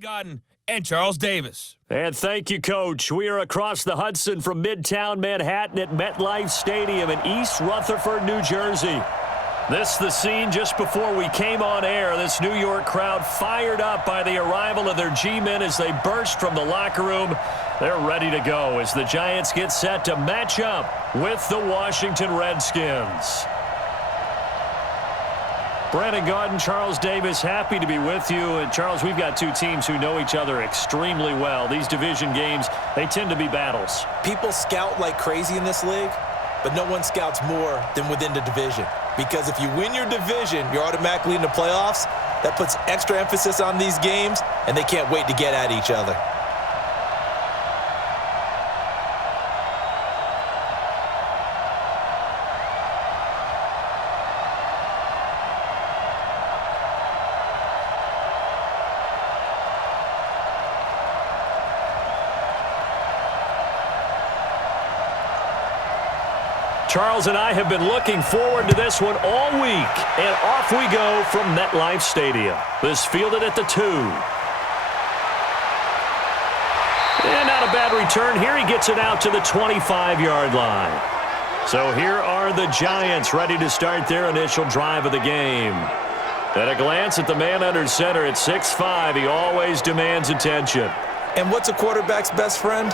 Godden and Charles Davis. And thank you, Coach. We are across the Hudson from Midtown Manhattan at MetLife Stadium in East Rutherford, New Jersey. This the scene just before we came on air. This New York crowd fired up by the arrival of their G-men as they burst from the locker room. They're ready to go as the Giants get set to match up with the Washington Redskins. Brandon Gaudin, Charles Davis, happy to be with you. And Charles, we've got two teams who know each other extremely well. These division games, they tend to be battles. People scout like crazy in this league, but no one scouts more than within the division. Because if you win your division, you're automatically in the playoffs. That puts extra emphasis on these games, and they can't wait to get at each other. Charles and I have been looking forward to this one all week, and off we go from MetLife Stadium. This fielded at the 2. And not a bad return here. He gets it out to the 25-yard line. So here are the Giants ready to start their initial drive of the game. At a glance at the man under center at 6'5", he always demands attention. And what's a quarterback's best friend?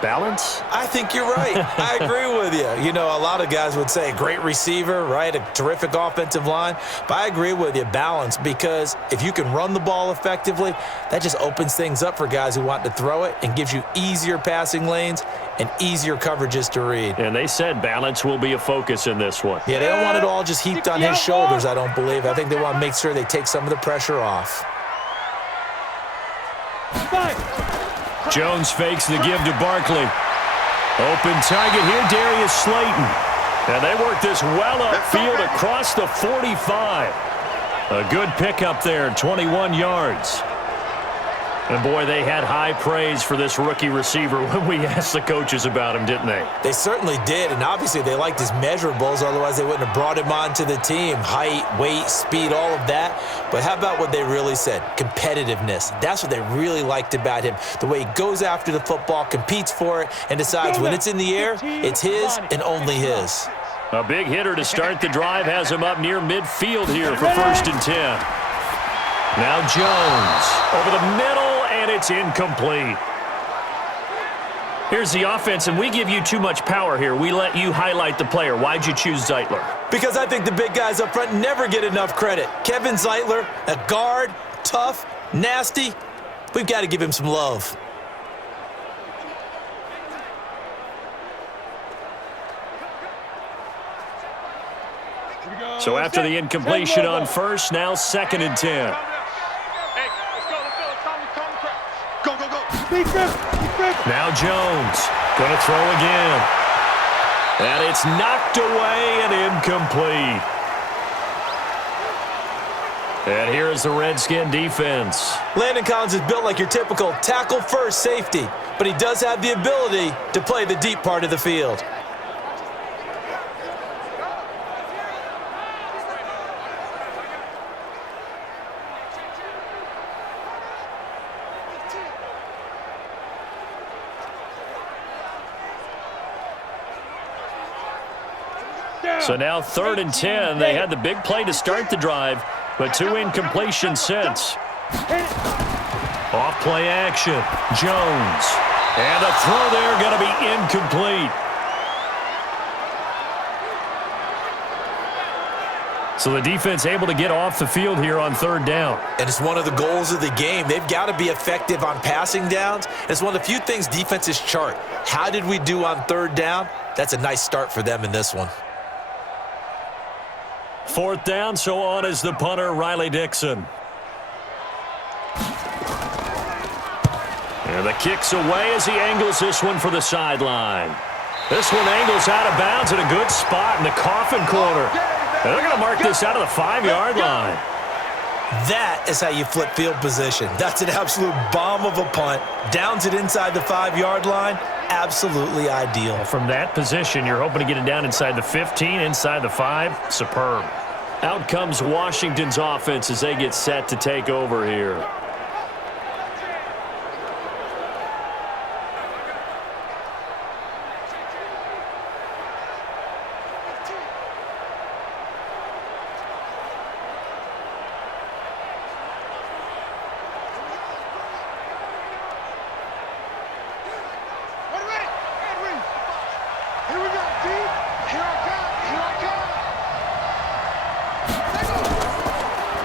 Balance? I think you're right. I agree with you. You know, a lot of guys would say great receiver, right? A terrific offensive line. But I agree with you, balance, because if you can run the ball effectively, that just opens things up for guys who want to throw it and gives you easier passing lanes and easier coverages to read. And they said balance will be a focus in this one. Yeah, they don't want it all just heaped on his shoulders, I don't believe. I think they want to make sure they take some of the pressure off. Jones fakes the give to Barkley. Open target here, Darius Slayton. And they work this well upfield across the 45. A good pickup there, 21 yards. And, boy, they had high praise for this rookie receiver when we asked the coaches about him, didn't they? They certainly did, and obviously they liked his measurables. Otherwise, they wouldn't have brought him onto the team. Height, weight, speed, all of that. But how about what they really said? Competitiveness. That's what they really liked about him. The way he goes after the football, competes for it, and decides when it's in the air, it's his and only his. A big hitter to start the drive has him up near midfield here for 1st and 10. Now Jones over the middle. And it's incomplete. Here's the offense, and we give you too much power here. We let you highlight the player. Why'd you choose Zeitler? Because I think the big guys up front never get enough credit. Kevin Zeitler, a guard, tough, nasty. We've got to give him some love. So after the incompletion on first, now 2nd and 10. Now Jones going to throw again. And it's knocked away and incomplete. And here is the Redskin defense. Landon Collins is built like your typical tackle-first safety, but he does have the ability to play the deep part of the field. So now 3rd and 10. They had the big play to start the drive, but 2 incompletions since. Off play action. Jones. And the throw there going to be incomplete. So the defense able to get off the field here on 3rd down. And it's one of the goals of the game. They've got to be effective on passing downs. It's one of the few things defenses chart. How did we do on 3rd down? That's a nice start for them in this one. 4th down, so on is the punter, Riley Dixon. And the kick's away as he angles this one for the sideline. This one angles out of bounds at a good spot in the coffin corner. And they're going to mark this out of the 5-yard line. That is how you flip field position. That's an absolute bomb of a punt. Downs it inside the 5-yard line. Absolutely ideal. From that position, you're hoping to get it down inside the 15, inside the 5. Superb. Out comes Washington's offense as they get set to take over here.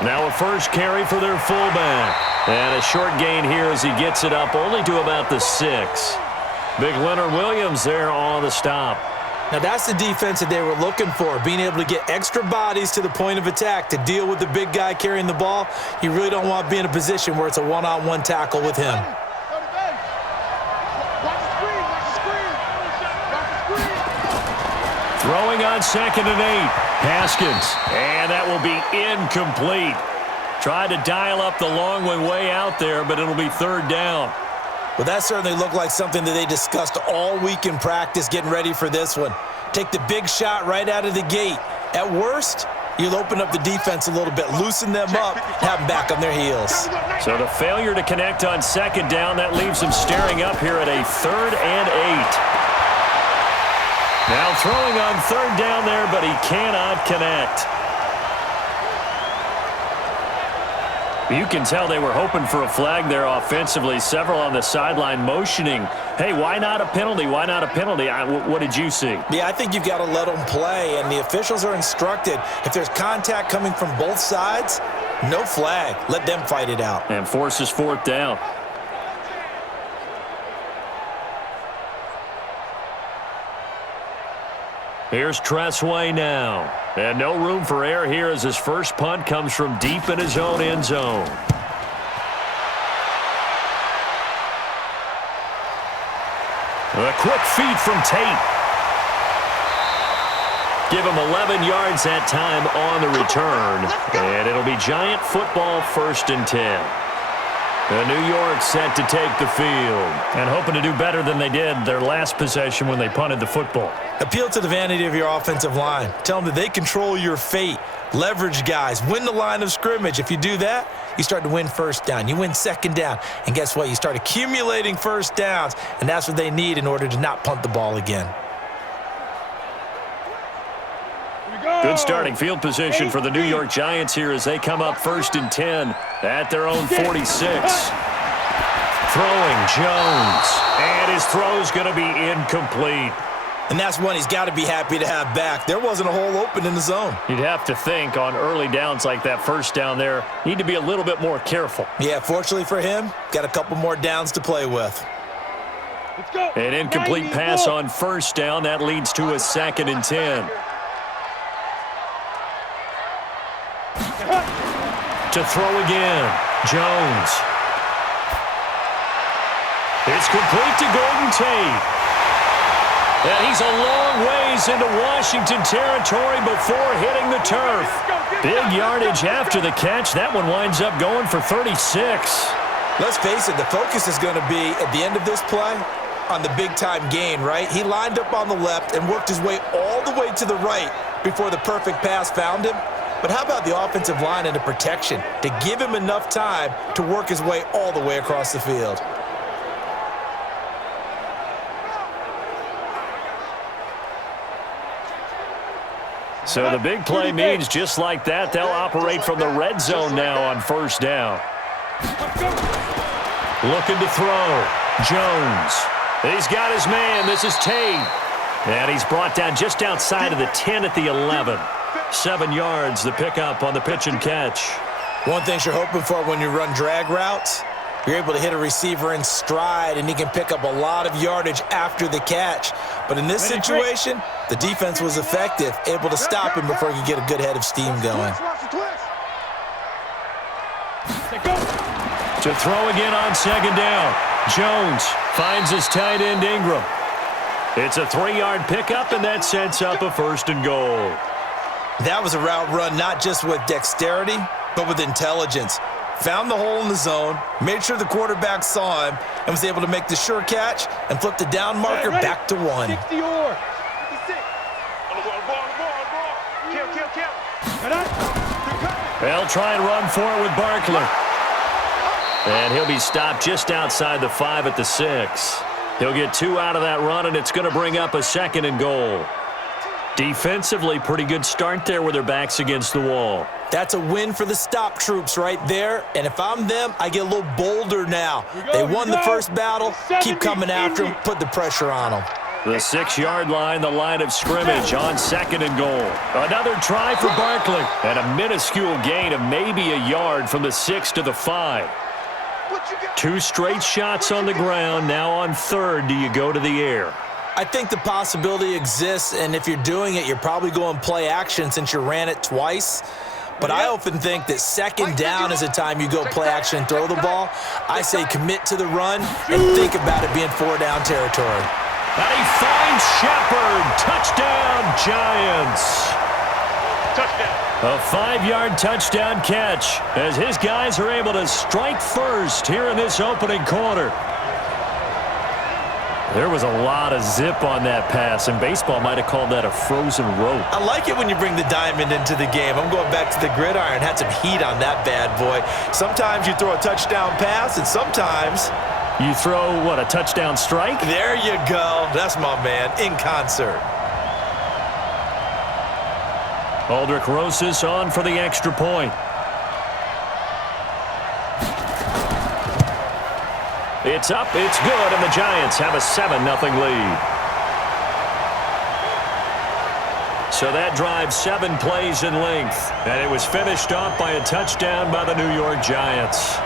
Now a first carry for their fullback. And a short gain here as he gets it up only to about the 6. Big Leonard Williams there on the stop. Now that's the defense that they were looking for, being able to get extra bodies to the point of attack to deal with the big guy carrying the ball. You really don't want to be in a position where it's a one-on-one tackle with him. Throwing on 2nd and 8. Haskins. And that will be incomplete. Tried to dial up the long way out there, but it'll be 3rd down. Well, that certainly looked like something that they discussed all week in practice, getting ready for this one. Take the big shot right out of the gate. At worst, you'll open up the defense a little bit, loosen them up, have them back on their heels. So the failure to connect on 2nd down, that leaves them staring up here at a 3rd and 8. Now throwing on 3rd down there, but he cannot connect. You can tell they were hoping for a flag there offensively. Several on the sideline motioning, hey, why not a penalty? Why not a penalty? What did you see? Yeah, I think you've got to let them play, and the officials are instructed. If there's contact coming from both sides, no flag. Let them fight it out. And forces 4th down. Here's Tressway now. And no room for error here as his first punt comes from deep in his own end zone. A quick feed from Tate. Give him 11 yards that time on the return. And it'll be Giant football 1st and 10. The New York set to take the field. And hoping to do better than they did their last possession when they punted the football. Appeal to the vanity of your offensive line. Tell them that they control your fate. Leverage guys. Win the line of scrimmage. If you do that, you start to win 1st down. You win 2nd down. And guess what? You start accumulating 1st downs. And that's what they need in order to not punt the ball again. Good starting field position for the New York Giants here as they come up 1st and 10 at their own 46. Throwing Jones. And his throw's going to be incomplete. And that's one he's got to be happy to have back. There wasn't a hole open in the zone. You'd have to think on early downs like that 1st down there, need to be a little bit more careful. Yeah, fortunately for him, got a couple more downs to play with. Let's go. An incomplete pass on 1st down. That leads to a 2nd and 10. To throw again, Jones. It's complete to Golden Tate. And he's a long ways into Washington territory before hitting the turf. Big yardage after the catch. That one winds up going for 36. Let's face it, the focus is going to be, at the end of this play, on the big-time gain, right? He lined up on the left and worked his way all the way to the right before the perfect pass found him. But how about the offensive line and the protection to give him enough time to work his way all the way across the field? So the big play means just like that, they'll operate from the red zone now on 1st down. Looking to throw. Jones. He's got his man. This is Tate. And he's brought down just outside of the 10 at the 11. 7 yards, the pickup on the pitch and catch. One thing you're hoping for when you run drag routes, you're able to hit a receiver in stride, and he can pick up a lot of yardage after the catch. But in this situation, the defense was effective, able to stop him before he could get a good head of steam going. To throw again on 2nd down. Jones finds his tight end Ingram. It's a 3-yard pickup, and that sets up a 1st and goal. That was a route run not just with dexterity, but with intelligence. Found the hole in the zone, made sure the quarterback saw him, and was able to make the sure catch and flip the down marker back to 1. 60 or 56. They'll try and run for it with Barkley. And he'll be stopped just outside the 5 at the 6. He'll get 2 out of that run, and it's going to bring up a 2nd and goal. Defensively, pretty good start there with their backs against the wall. That's a win for the stop troops right there. And if I'm them, I get a little bolder now. They won the first battle. Keep coming after them. Put the pressure on them. The 6-yard line, the line of scrimmage on 2nd and goal. Another try for Barkley. And a minuscule gain of maybe a yard from the 6 to the 5. 2 straight shots on the ground. Now on 3rd, do you go to the air? I think the possibility exists, and if you're doing it, you're probably going play action since you ran it twice. But I often think that 2nd down is the time you go play action and throw the ball. I say commit to the run and think about it being 4-down territory. And he finds Shepard. Touchdown, Giants. Touchdown. A 5-yard touchdown catch as his guys are able to strike first here in this opening quarter. There was a lot of zip on that pass, and baseball might have called that a frozen rope. I like it when you bring the diamond into the game. I'm going back to the gridiron. Had some heat on that bad boy. Sometimes you throw a touchdown pass, and sometimes you throw, what, a touchdown strike? There you go. That's my man, in concert. Aldrich Rosas on for the extra point. It's up, it's good, and the Giants have a 7-0 lead. So that drive 7 plays in length, and it was finished off by a touchdown by the New York Giants.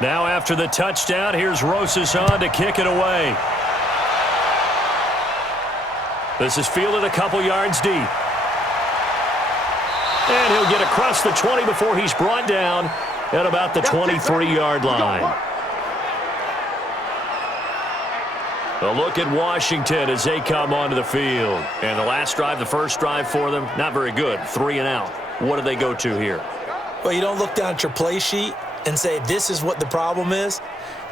Now after the touchdown, here's Rosas on to kick it away. This is fielded a couple yards deep. And he'll get across the 20 before he's brought down at about the 23-yard line. A look at Washington as they come onto the field. And the last drive, the first drive for them, not very good. 3 and out. What do they go to here? Well, you don't look down at your play sheet and say, this is what the problem is.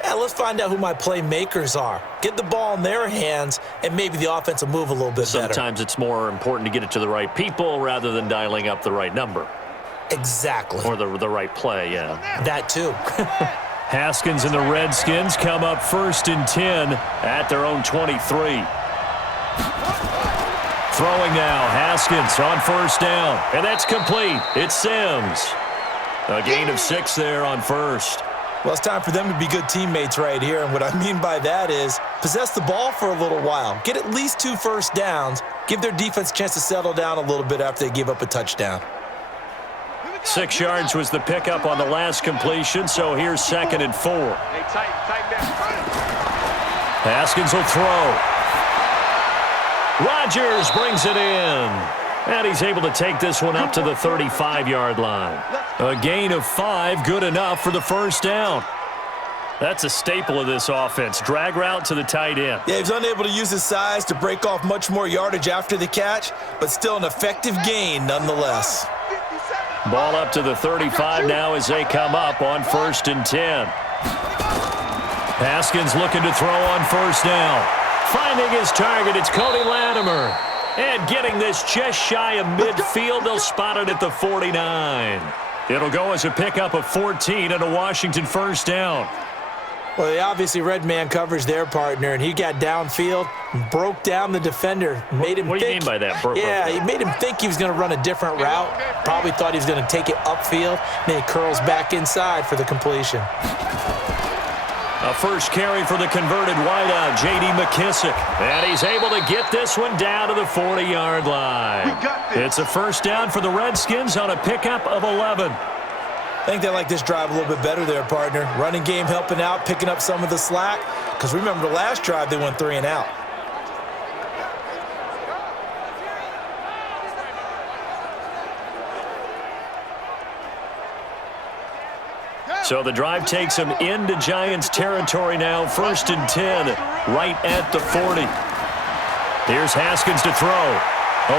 Yeah, let's find out who my playmakers are. Get the ball in their hands, and maybe the offense will move a little bit better. Sometimes it's more important to get it to the right people rather than dialing up the right number. Exactly. Or the right play, yeah. That too. Haskins and the Redskins come up 1st and 10 at their own 23. Throwing now, Haskins on 1st down, and that's complete. It's Sims. A gain of 6 there on 1st. Well, it's time for them to be good teammates right here, and what I mean by that is possess the ball for a little while. Get at least 2 first downs. Give their defense a chance to settle down a little bit after they give up a touchdown. 6 yards was the pickup on the last completion, so here's 2nd and 4. Hey, tighten down. Haskins will throw. Rodgers brings it in. And he's able to take this one up to the 35-yard line. A gain of 5, good enough for the 1st down. That's a staple of this offense. Drag route to the tight end. Yeah, he was unable to use his size to break off much more yardage after the catch, but still an effective gain nonetheless. Ball up to the 35 now as they come up on 1st and 10. Haskins looking to throw on 1st down. Finding his target, it's Cody Latimer. And getting this just shy of midfield, they'll spot it at the 49. It'll go as a pickup of 14 and a Washington 1st down. Well, they obviously red man coverage their partner, and he got downfield, broke down the defender, made him What do you mean by that? Yeah, he made him think he was going to run a different route. Probably thought he was going to take it upfield. Then he curls back inside for the completion. A first carry for the converted wideout, J.D. McKissick. And he's able to get this one down to the 40-yard line. It's a 1st down for the Redskins on a pickup of 11. I think they like this drive a little bit better there, partner. Running game helping out, picking up some of the slack. Because remember the last drive, they went 3 and out. So the drive takes him into Giants territory now. 1st and 10, right at the 40. Here's Haskins to throw.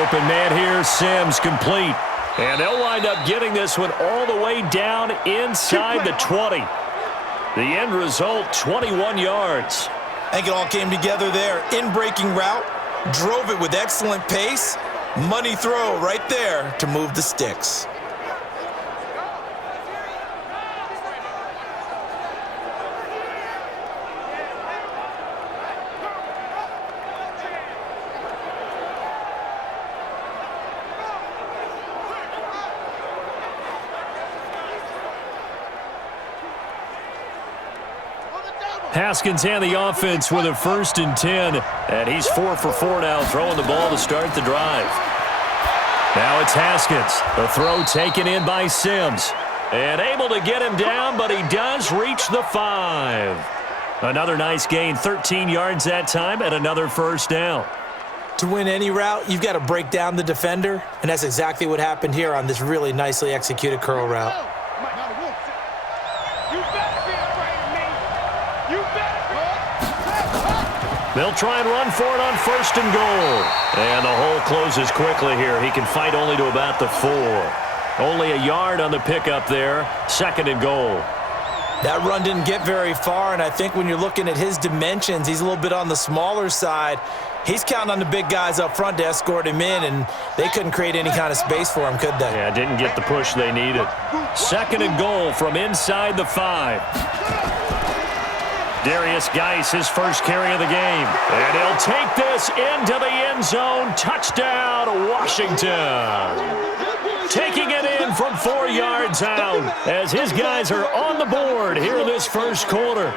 Open man here, Sims complete. And they'll wind up getting this one all the way down inside the 20. The end result, 21 yards. I think it all came together there. In-breaking route, drove it with excellent pace. Money throw right there to move the sticks. Haskins and the offense with a 1st and 10. And he's 4 for 4 now, throwing the ball to start the drive. Now it's Haskins. The throw taken in by Sims. And able to get him down, but he does reach the 5. Another nice gain, 13 yards that time, and another 1st down. To win any route, you've got to break down the defender, and that's exactly what happened here on this really nicely executed curl route. They'll try and run for it on 1st and goal. And the hole closes quickly here. He can fight only to about the 4. Only a yard on the pickup there. 2nd and goal. That run didn't get very far, and I think when you're looking at his dimensions, he's a little bit on the smaller side. He's counting on the big guys up front to escort him in, and they couldn't create any kind of space for him, could they? Yeah, didn't get the push they needed. 2nd and goal from inside the 5. Darius Geis, his first carry of the game. And he'll take this into the end zone. Touchdown, Washington. Taking it in from 4 yards out as his guys are on the board here in this first quarter.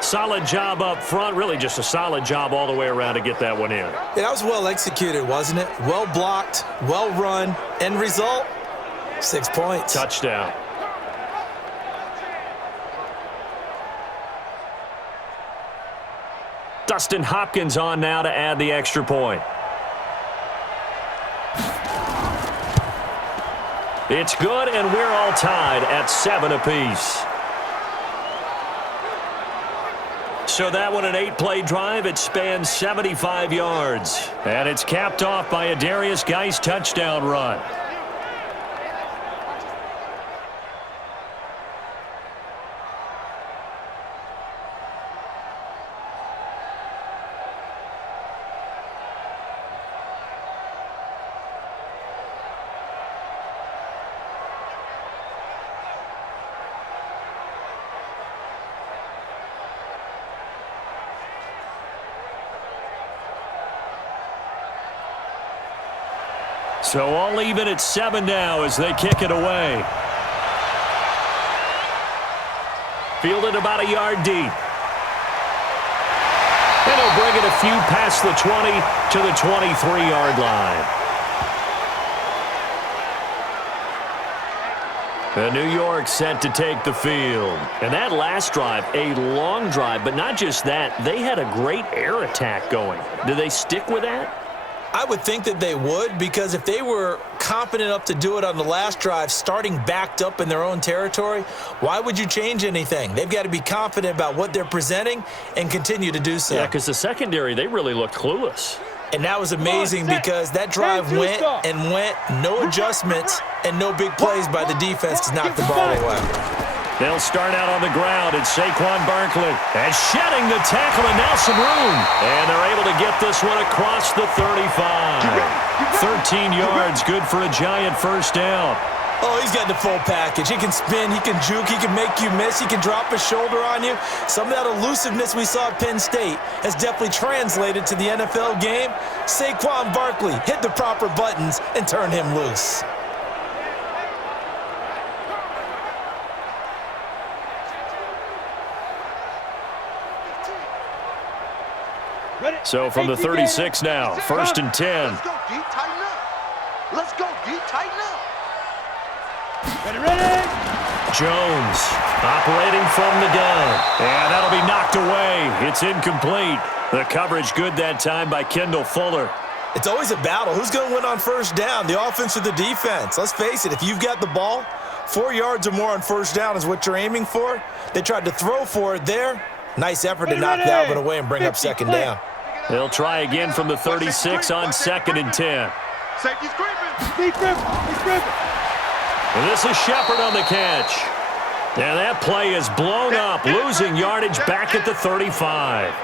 Solid job up front. Really just a solid job all the way around to get that one in. Yeah, that was well executed, wasn't it? Well blocked, well run. End result, 6 points. Touchdown. Dustin Hopkins on now to add the extra point. It's good, and we're all tied at 7 apiece. So that one, an 8-play drive. It spans 75 yards. And it's capped off by a Darius Geis touchdown run. So all even at 7 now as they kick it away. Fielded about a yard deep. And he'll bring it a few past the 20 to the 23-yard line. And New York set to take the field. And that last drive, a long drive, but not just that, they had a great air attack going. Do they stick with that? I would think that they would, because if they were confident enough to do it on the last drive, starting backed up in their own territory, why would you change anything? They've got to be confident about what they're presenting and continue to do so. Yeah, because the secondary, they really looked clueless. And that was amazing because that drive went and went, no adjustments and no big plays by the defense to knock the ball away. They'll start out on the ground. It's Saquon Barkley. And shedding the tackle, and now some room. And they're able to get this one across the 35. 13 yards, good for a giant 1st down. Oh, he's got the full package. He can spin, he can juke, he can make you miss, he can drop a shoulder on you. Some of that elusiveness we saw at Penn State has definitely translated to the NFL game. Saquon Barkley hit the proper buttons and turn him loose. So from the 36 now, 1st and 10. Let's go, D, tighten up. Let's go, D, tighten up. Ready. Jones operating from the gun. And that'll be knocked away. It's incomplete. The coverage good that time by Kendall Fuller. It's always a battle. Who's going to win on 1st down, the offense or the defense? Let's face it, if you've got the ball, 4 yards or more on 1st down is what you're aiming for. They tried to throw for it there. Nice effort to knock that one away and bring up 2nd down. They'll try again from the 36 on 2nd and 10. Safety's creeping. And this is Shepard on the catch. And that play is blown up, losing yardage back at the 35.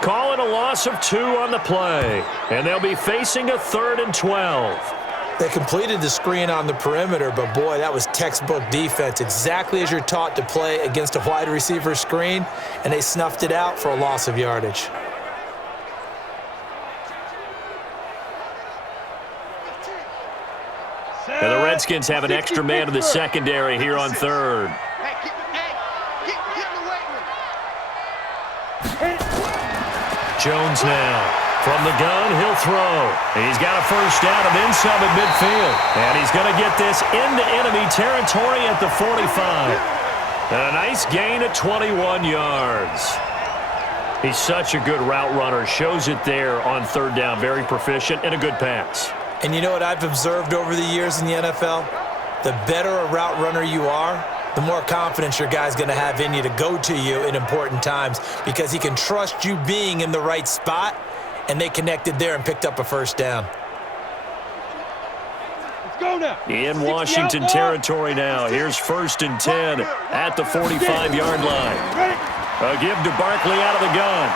Calling a loss of 2 on the play. And they'll be facing a 3rd and 12. They completed the screen on the perimeter, but boy, that was textbook defense. Exactly as you're taught to play against a wide receiver screen, and they snuffed it out for a loss of yardage. And the Redskins have an extra man in the secondary here on 3rd. Jones now. From the gun, he'll throw. He's got a first down and then some at midfield. And he's going to get this into enemy territory at the 45. And a nice gain of 21 yards. He's such a good route runner. Shows it there on 3rd down. Very proficient and a good pass. And you know what I've observed over the years in the NFL? The better a route runner you are, the more confidence your guy's going to have in you to go to you in important times because he can trust you being in the right spot, and they connected there and picked up a first down. Let's go now. In Washington territory now. Here's 1st and 10 at the 45-yard line. A give to Barkley out of the gun.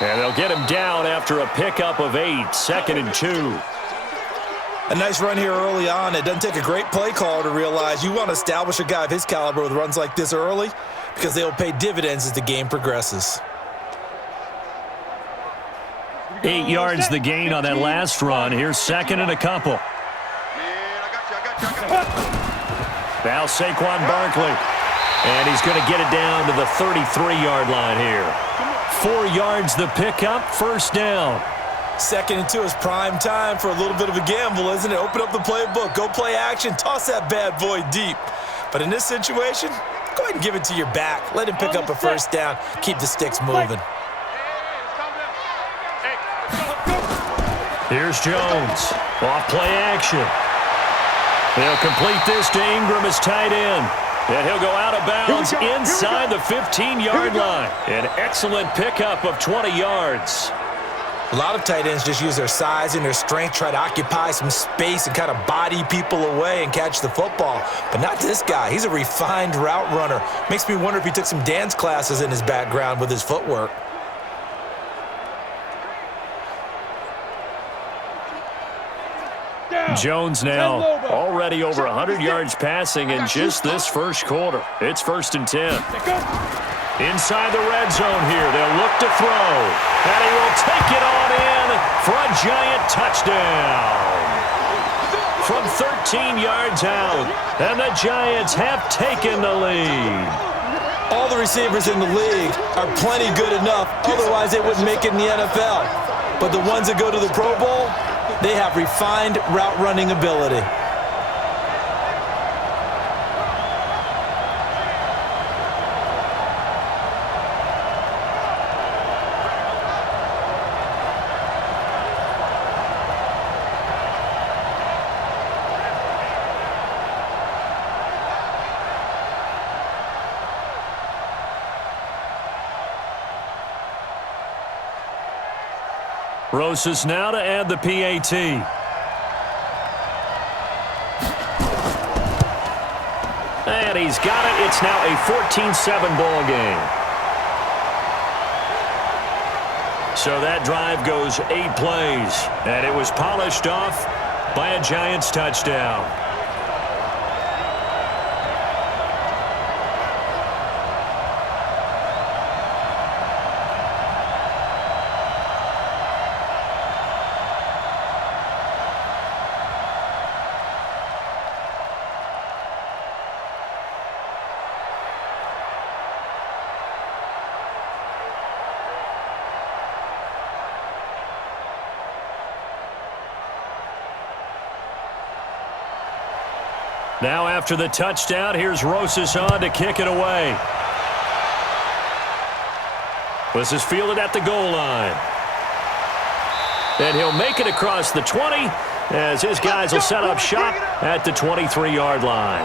And they'll get him down after a pickup of 8, 2nd and 2. A nice run here early on. It doesn't take a great play caller to realize you want to establish a guy of his caliber with runs like this early because they will pay dividends as the game progresses. 8 yards the gain on that last run. Here's 2nd and a couple. Now Saquon Barkley. And he's going to get it down to the 33-yard line here. 4 yards the pickup, first down. 2nd and 2 is prime time for a little bit of a gamble, isn't it? Open up the playbook, go play action, toss that bad boy deep. But in this situation, go ahead and give it to your back. Let him pick up a first down, keep the sticks moving. Here's Jones. Off play action. He'll complete this to Ingram as tight end. And he'll go out of bounds inside the 15-yard line. An excellent pickup of 20 yards. A lot of tight ends just use their size and their strength, try to occupy some space and kind of body people away and catch the football. But not this guy. He's a refined route runner. Makes me wonder if he took some dance classes in his background with his footwork. Jones now already over 100 yards passing in just this first quarter. It's 1st and 10. Inside the red zone here, they'll look to throw. And he will take it on in for a giant touchdown. From 13 yards out, and the Giants have taken the lead. All the receivers in the league are plenty good enough, otherwise they wouldn't make it in the NFL. But the ones that go to the Pro Bowl, they have refined route running ability. Rosas now to add the PAT. And he's got it. It's now a 14-7 ball game. So that drive goes 8 plays. And it was polished off by a Giants touchdown. Now after the touchdown, here's Rosas on to kick it away. This is fielded at the goal line. And he'll make it across the 20 as his guys will set up shop at the 23-yard line.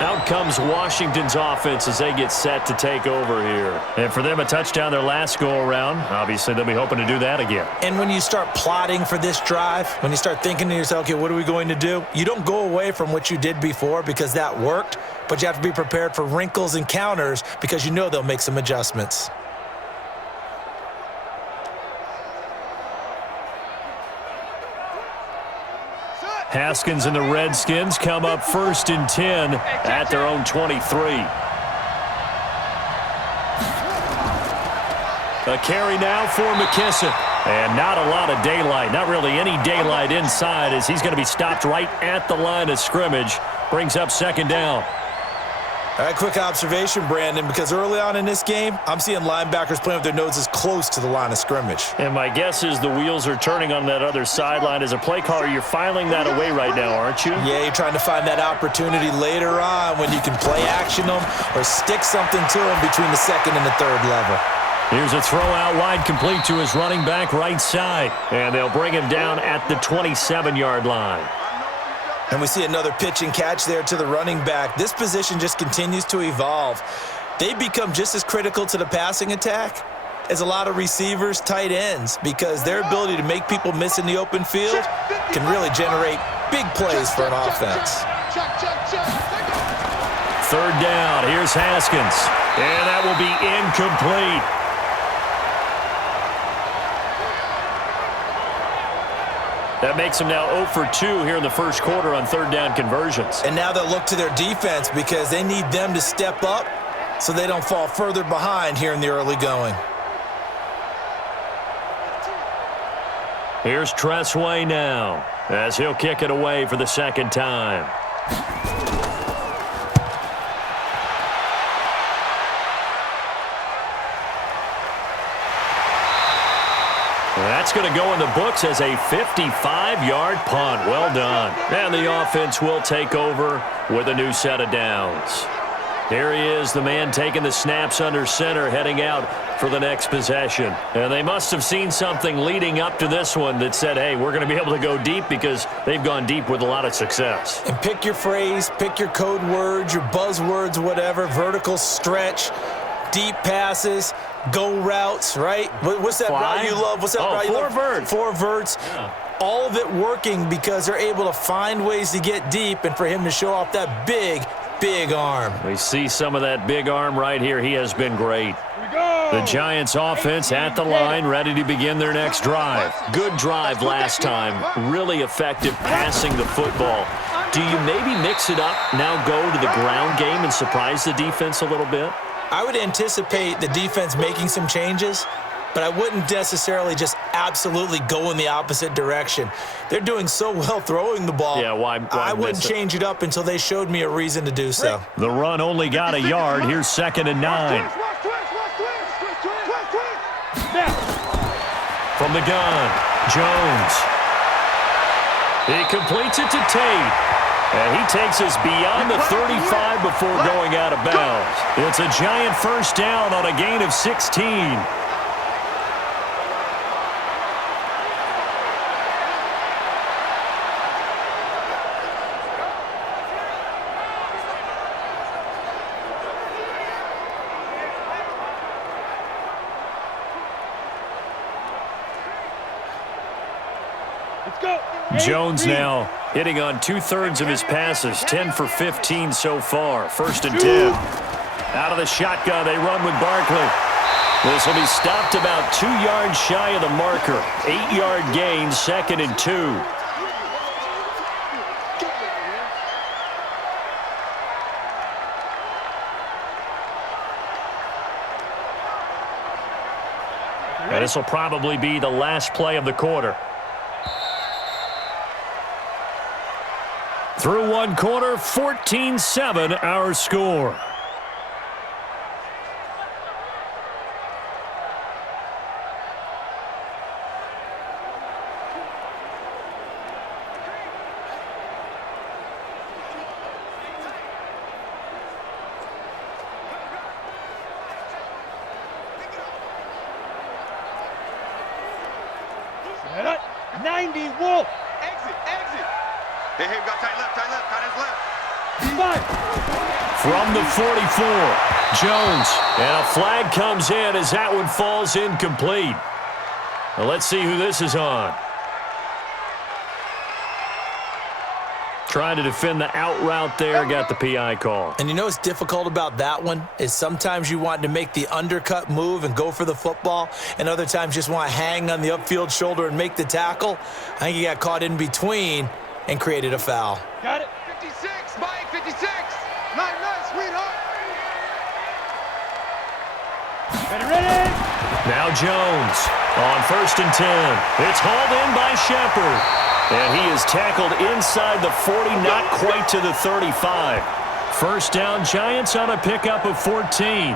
Out comes Washington's offense as they get set to take over here. And for them, a touchdown their last go-around. Obviously, they'll be hoping to do that again. And when you start plotting for this drive, when you start thinking to yourself, okay, what are we going to do? You don't go away from what you did before because that worked, but you have to be prepared for wrinkles and counters because you know they'll make some adjustments. Haskins and the Redskins come up 1st and 10 at their own 23. A carry now for McKissick. And not a lot of daylight, not really any daylight inside as he's going to be stopped right at the line of scrimmage. Brings up 2nd down. All right, quick observation, Brandon, because early on in this game, I'm seeing linebackers playing with their noses close to the line of scrimmage. And my guess is the wheels are turning on that other sideline. As a play caller, you're filing that away right now, aren't you? Yeah, you're trying to find that opportunity later on when you can play action them or stick something to them between the 2nd and the 3rd level. Here's a throw out wide complete to his running back right side. And they'll bring him down at the 27-yard line. And we see another pitch and catch there to the running back. This position just continues to evolve. They become just as critical to the passing attack as a lot of receivers, tight ends, because their ability to make people miss in the open field can really generate big plays for an offense. 3rd down. Here's Haskins. And that will be incomplete. That makes them now 0 for 2 here in the 1st quarter on 3rd down conversions. And now they'll look to their defense because they need them to step up so they don't fall further behind here in the early going. Here's Tressway now as he'll kick it away for the 2nd time. That's going to go in the books as a 55-yard punt. Well done. And the offense will take over with a new set of downs. Here he is, the man taking the snaps under center, heading out for the next possession. And they must have seen something leading up to this one that said, hey, we're going to be able to go deep because they've gone deep with a lot of success. And pick your phrase, pick your code words, your buzzwords, whatever, vertical stretch, deep passes, go routes, right? What's that route you love? What's that route you love? 4 verts. 4 verts. Yeah. All of it working because they're able to find ways to get deep and for him to show off that big arm. We see some of that big arm right here. He has been great. The Giants offense at the line, ready to begin their next drive. Good drive last time. Really effective passing the football. Do you maybe mix it up, now go to the ground game and surprise the defense a little bit? I would anticipate the defense making some changes, but I wouldn't necessarily just absolutely go in the opposite direction. They're doing so well throwing the ball. Yeah, why I wouldn't change it up until they showed me a reason to do so. The run only got a yard. Here's 2nd and 9. From the gun, Jones. He completes it to Tate. And he takes us beyond the 35 before going out of bounds. It's a giant 1st down on a gain of 16. Let's go. Jones now hitting on 2/3 of his passes, 10 for 15 so far. 1st and 10. Out of the shotgun, they run with Barkley. This will be stopped about 2 yards shy of the marker. 8-yard gain, 2nd and 2. And this will probably be the last play of the quarter. Through 1 quarter, 14-7 our score. Set up. 90 Wolf. Exit. Hey, got tight left, tight hands left. From the 44, Jones. And a flag comes in as that one falls incomplete. Now let's see who this is on. Trying to defend the out route there, got the PI call. And you know what's difficult about that one is sometimes you want to make the undercut move and go for the football, and other times just want to hang on the upfield shoulder and make the tackle. I think he got caught in between and created a foul. Got it. 56, Mike, 56. Nice, sweetheart. Ready. Now Jones on 1st and 10. It's hauled in by Shepard. And he is tackled inside the 40, not quite to the 35. First down, Giants on a pickup of 14.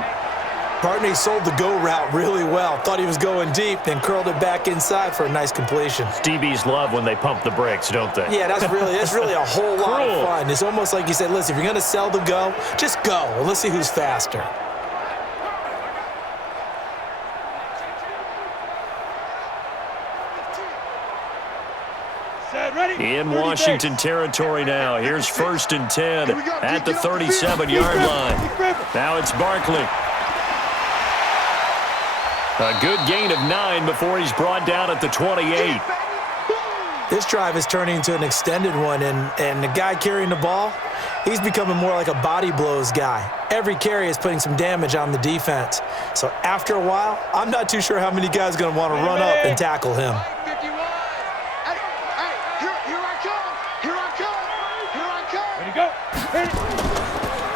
Partney sold the go route really well. Thought he was going deep, then curled it back inside for a nice completion. DBs love when they pump the brakes, don't they? Yeah, that's really a whole lot of fun. It's almost like you said, listen, if you're going to sell the go, just go. And let's see who's faster. In Washington territory now. Here's 1st and 10 at the 37-yard line. Now it's Barkley. A good gain of 9 before he's brought down at the 28. This drive is turning into an extended one, and the guy carrying the ball, he's becoming more like a body blows guy. Every carry is putting some damage on the defense. So after a while, I'm not too sure how many guys are going to want to run up and tackle him.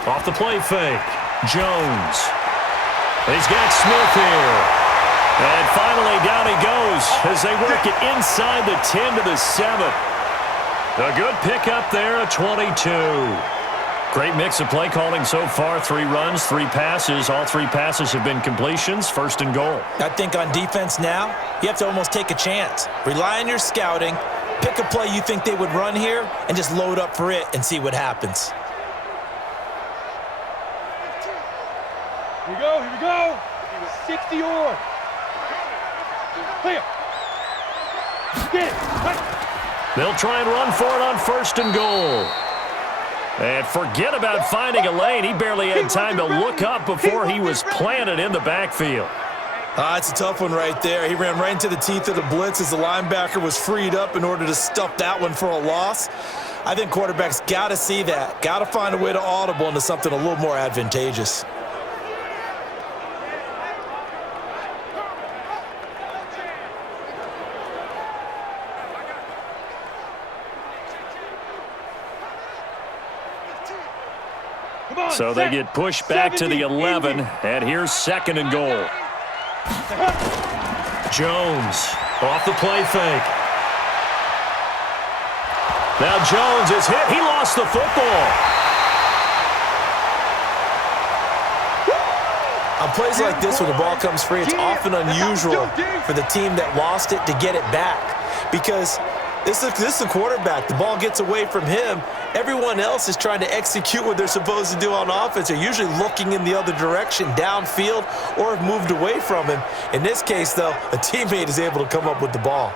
Off the play fake, Jones. He's got Smith here. And finally down he goes as they work it inside the 10 to the 7. A good pickup there, a 22. Great mix of play calling so far. 3 runs, 3 passes. All 3 passes have been completions. 1st and goal. I think on defense now, you have to almost take a chance. Rely on your scouting. Pick a play you think they would run here and just load up for it and see what happens. Here we go. 60 or. Clear. Get it. They'll try and run for it on 1st and goal. And forget about finding a lane. He barely had time to look up before he was planted in the backfield. It's a tough one right there. He ran right into the teeth of the blitz as the linebacker was freed up in order to stuff that one for a loss. I think quarterbacks got to see that. Got to find a way to audible into something a little more advantageous. So they get pushed back to the 11, and here's 2nd and goal. Jones off the play fake. Now Jones is hit. He lost the football. On plays like this when the ball comes free, it's often unusual for the team that lost it to get it back because this is the quarterback. The ball gets away from him. Everyone else is trying to execute what they're supposed to do on offense. They're usually looking in the other direction, downfield, or have moved away from him. In this case, though, a teammate is able to come up with the ball.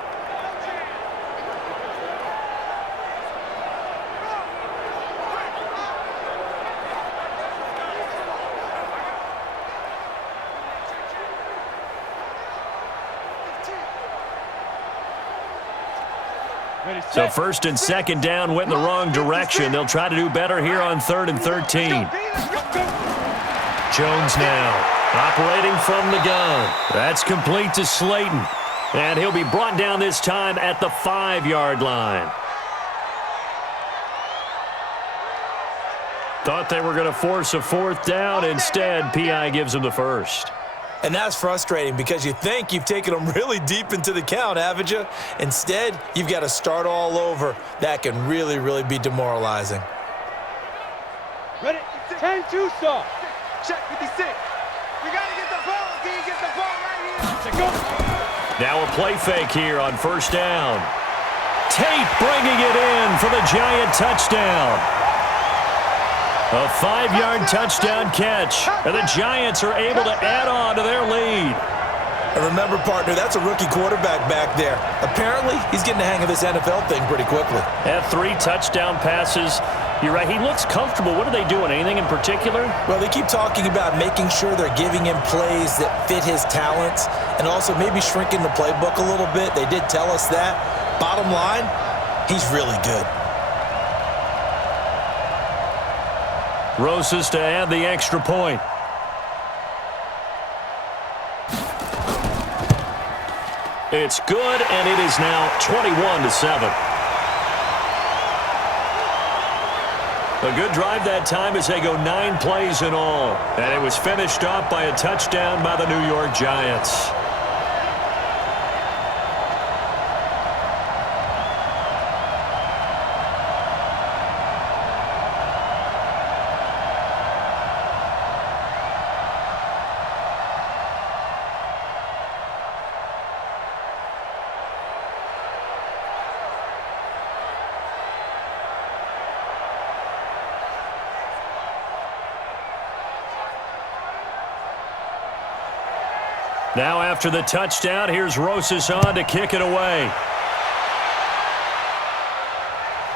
So 1st and 2nd down went in the wrong direction. They'll try to do better here on 3rd and 13. Jones now operating from the gun. That's complete to Slayton. And he'll be brought down this time at the 5-yard line. Thought they were going to force a 4th down. Instead, PI gives them the 1st. And that's frustrating because you think you've taken them really deep into the count, haven't you? Instead, you've got to start all over. That can really, really be demoralizing. Ready? 10-2 stop. Check 56. We got to get the ball. Can you get the ball right here? Go. Now a play fake here on 1st down. Tate bringing it in for the Giant touchdown. A 5-yard touchdown catch, and the Giants are able to add on to their lead. And remember, partner, that's a rookie quarterback back there. Apparently, he's getting the hang of this NFL thing pretty quickly. Had 3 touchdown passes, You're right. He looks comfortable. What are they doing? Anything in particular? Well, they keep talking about making sure they're giving him plays that fit his talents and also maybe shrinking the playbook a little bit. They did tell us that. Bottom line, he's really good. Rosas to add the extra point. It's good, and it is now 21-7. A good drive that time as they go 9 plays in all. And it was finished off by a touchdown by the New York Giants. Now after the touchdown, here's Rosas on to kick it away.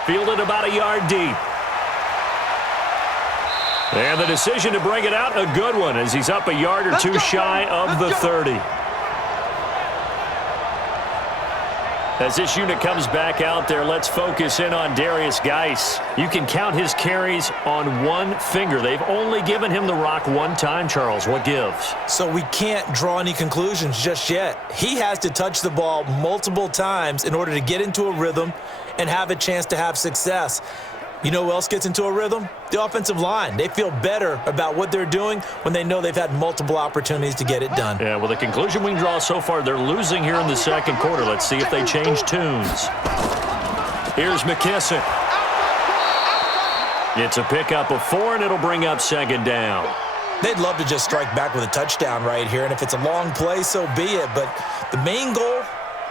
Fielded about a yard deep. And the decision to bring it out, a good one, as he's up a yard or two shy of the 30. As this unit comes back out there, let's focus in on Darius Geis. You can count his carries on one finger. They've only given him the rock one time, Charles. What gives? So we can't draw any conclusions just yet. He has to touch the ball multiple times in order to get into a rhythm and have a chance to have success. You know who else gets into a rhythm? The offensive line. They feel better about what they're doing when they know they've had multiple opportunities to get it done. Yeah, well, the conclusion we can draw so far, they're losing here in the second quarter. Let's see if they change tunes. Here's McKissick. It's a pickup of 4, and it'll bring up second down. They'd love to just strike back with a touchdown right here, and if it's a long play, so be it. But the main goal,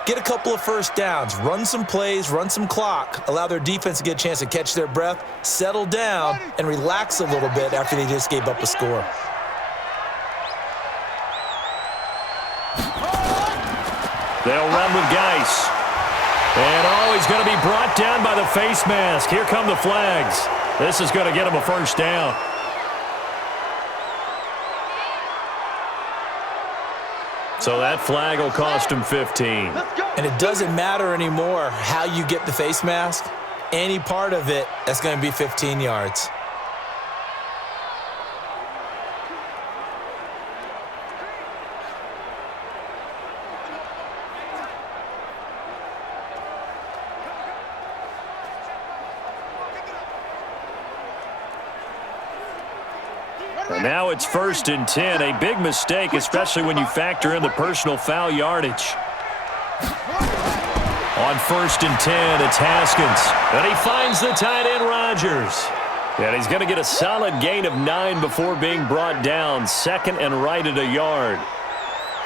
get a couple of first downs, run some plays, run some clock, allow their defense to get a chance to catch their breath, settle down, and relax a little bit after they just gave up a score. They'll run with Geis. And, he's going to be brought down by the face mask. Here come the flags. This is going to get him a first down. So that flag will cost him 15. And it doesn't matter anymore how you get the face mask. Any part of it, that's going to be 15 yards. And now it's 1st and 10. A big mistake, especially when you factor in the personal foul yardage. On 1st and 10, it's Haskins. And he finds the tight end, Rodgers. And he's going to get a solid gain of 9 before being brought down. 2nd and right at a yard.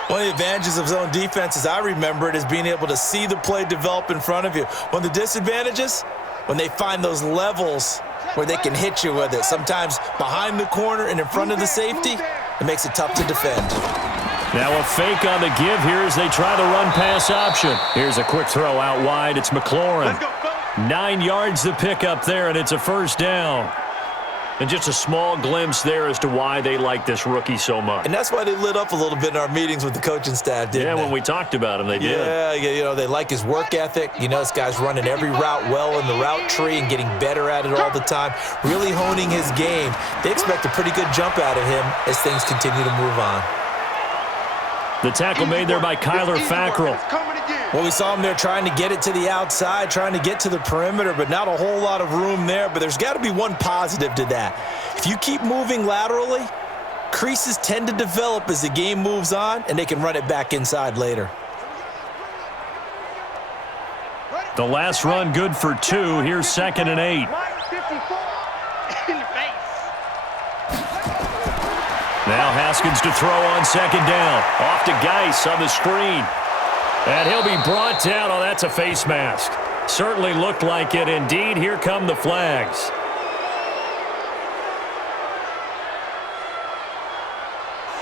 One of the advantages of zone defense, as I remember it, is being able to see the play develop in front of you. One of the disadvantages, when they find those levels where they can hit you with it. Sometimes behind the corner and in front of the safety, it makes it tough to defend. Now a fake on the give here as they try the run-pass option. Here's a quick throw out wide. It's McLaurin. 9 yards to pick up there, and it's a first down. And just a small glimpse there as to why they like this rookie so much. And that's why they lit up a little bit in our meetings with the coaching staff, didn't they? Yeah, when we talked about him, they did. Yeah, you know, they like his work ethic. You know, this guy's running every route well in the route tree and getting better at it all the time, really honing his game. They expect a pretty good jump out of him as things continue to move on. The tackle made there by Kyler Fackrell. Well, we saw him there trying to get it to the outside, trying to get to the perimeter, but not a whole lot of room there. But there's got to be one positive to that. If you keep moving laterally, creases tend to develop as the game moves on, and they can run it back inside later. The last run good for 2. Here's 2nd and 8. Now Haskins to throw on 2nd down. Off to Geis on the screen. And he'll be brought down. Oh, that's a face mask. Certainly looked like it. Indeed, here come the flags.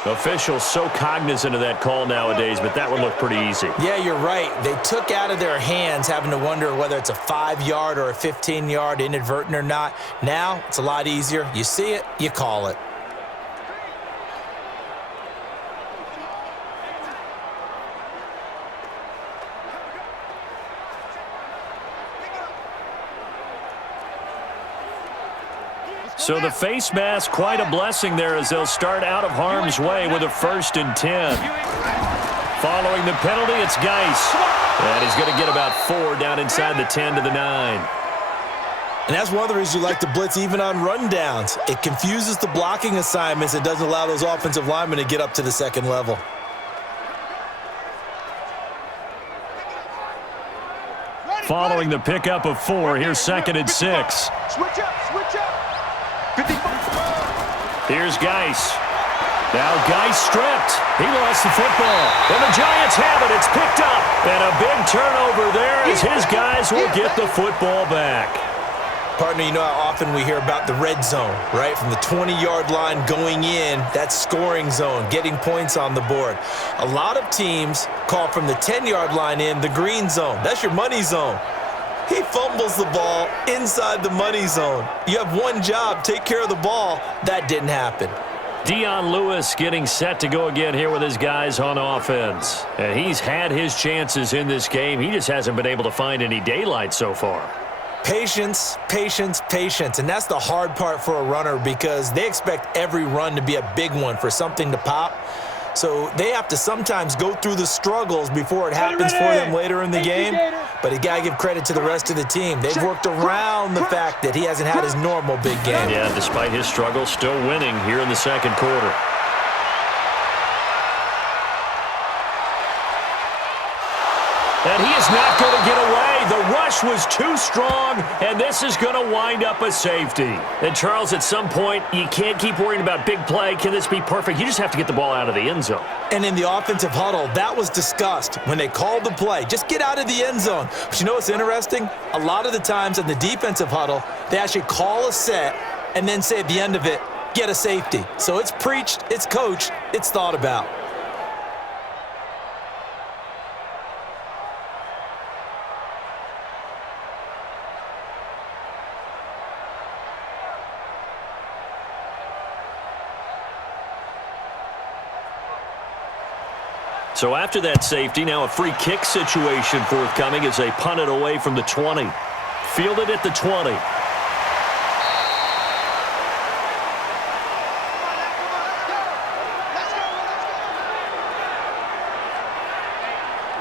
Officials so cognizant of that call nowadays, but that one looked pretty easy. Yeah, you're right. They took out of their hands having to wonder whether it's a 5-yard or a 15-yard, inadvertent or not. Now, it's a lot easier. You see it, you call it. So the face mask, quite a blessing there as they'll start out of harm's way with a 1st and 10. Following the penalty, it's Geis. And he's going to get about 4 down inside the 10 to the 9. And that's one of the reasons you like to blitz even on rundowns. It confuses the blocking assignments. It doesn't allow those offensive linemen to get up to the second level. Following the pickup of 4, here's 2nd and 6. Switch up, switch up. 55. Here's Geis. Now Geis stripped. He lost the football. And the Giants have it. It's picked up. And a big turnover there as his guys will get the football back. Partner, you know how often we hear about the red zone, right? From the 20-yard line going in, that scoring zone, getting points on the board. A lot of teams call from the 10-yard line in the green zone. That's your money zone. He fumbles the ball inside the money zone. You have one job, take care of the ball. That didn't happen. Dion Lewis getting set to go again here with his guys on offense. And he's had his chances in this game. He just hasn't been able to find any daylight so far. Patience, patience, patience. And that's the hard part for a runner because they expect every run to be a big one for something to pop. So they have to sometimes go through the struggles before it happens for them later in the game. But you got to give credit to the rest of the team. They've worked around the fact that he hasn't had his normal big game. Yeah, despite his struggles, still winning here in the second quarter. And he is not going to get away. The rush was too strong, and this is going to wind up a safety. And, Charles, at some point, you can't keep worrying about big play. Can this be perfect? You just have to get the ball out of the end zone. And in the offensive huddle, that was discussed when they called the play. Just get out of the end zone. But you know what's interesting? A lot of the times in the defensive huddle, they actually call a set and then say at the end of it, get a safety. So it's preached, it's coached, it's thought about. So after that safety, now a free kick situation forthcoming as they punt it away from the 20. Fielded at the 20.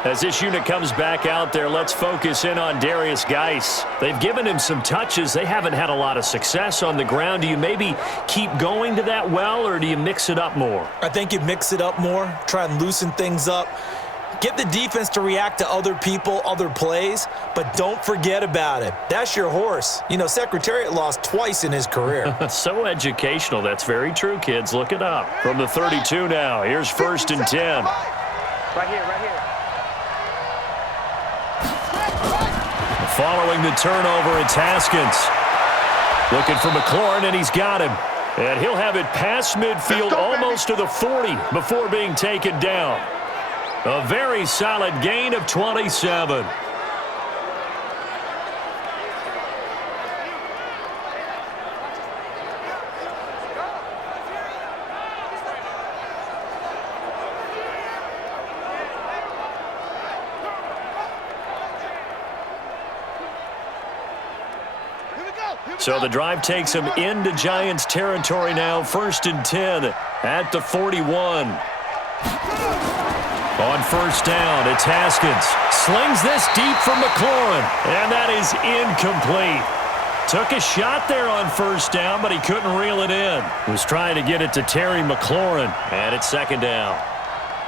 As this unit comes back out there, let's focus in on Darius Geis. They've given him some touches. They haven't had a lot of success on the ground. Do you maybe keep going to that well, or do you mix it up more? I think you mix it up more, try and loosen things up. Get the defense to react to other people, other plays, but don't forget about it. That's your horse. You know, Secretariat lost twice in his career. So educational. That's very true, kids. Look it up. From the 32 now, here's 1st and 10. Right here, right here. Following the turnover, it's Haskins. Looking for McLaurin, and he's got him. And he'll have it past midfield almost to the 40 before being taken down. A very solid gain of 27. So the drive takes him into Giants territory now. 1st and 10 at the 41. On 1st down, it's Haskins. Slings this deep for McLaurin, and that is incomplete. Took a shot there on 1st down, but he couldn't reel it in. Was trying to get it to Terry McLaurin, and it's 2nd down.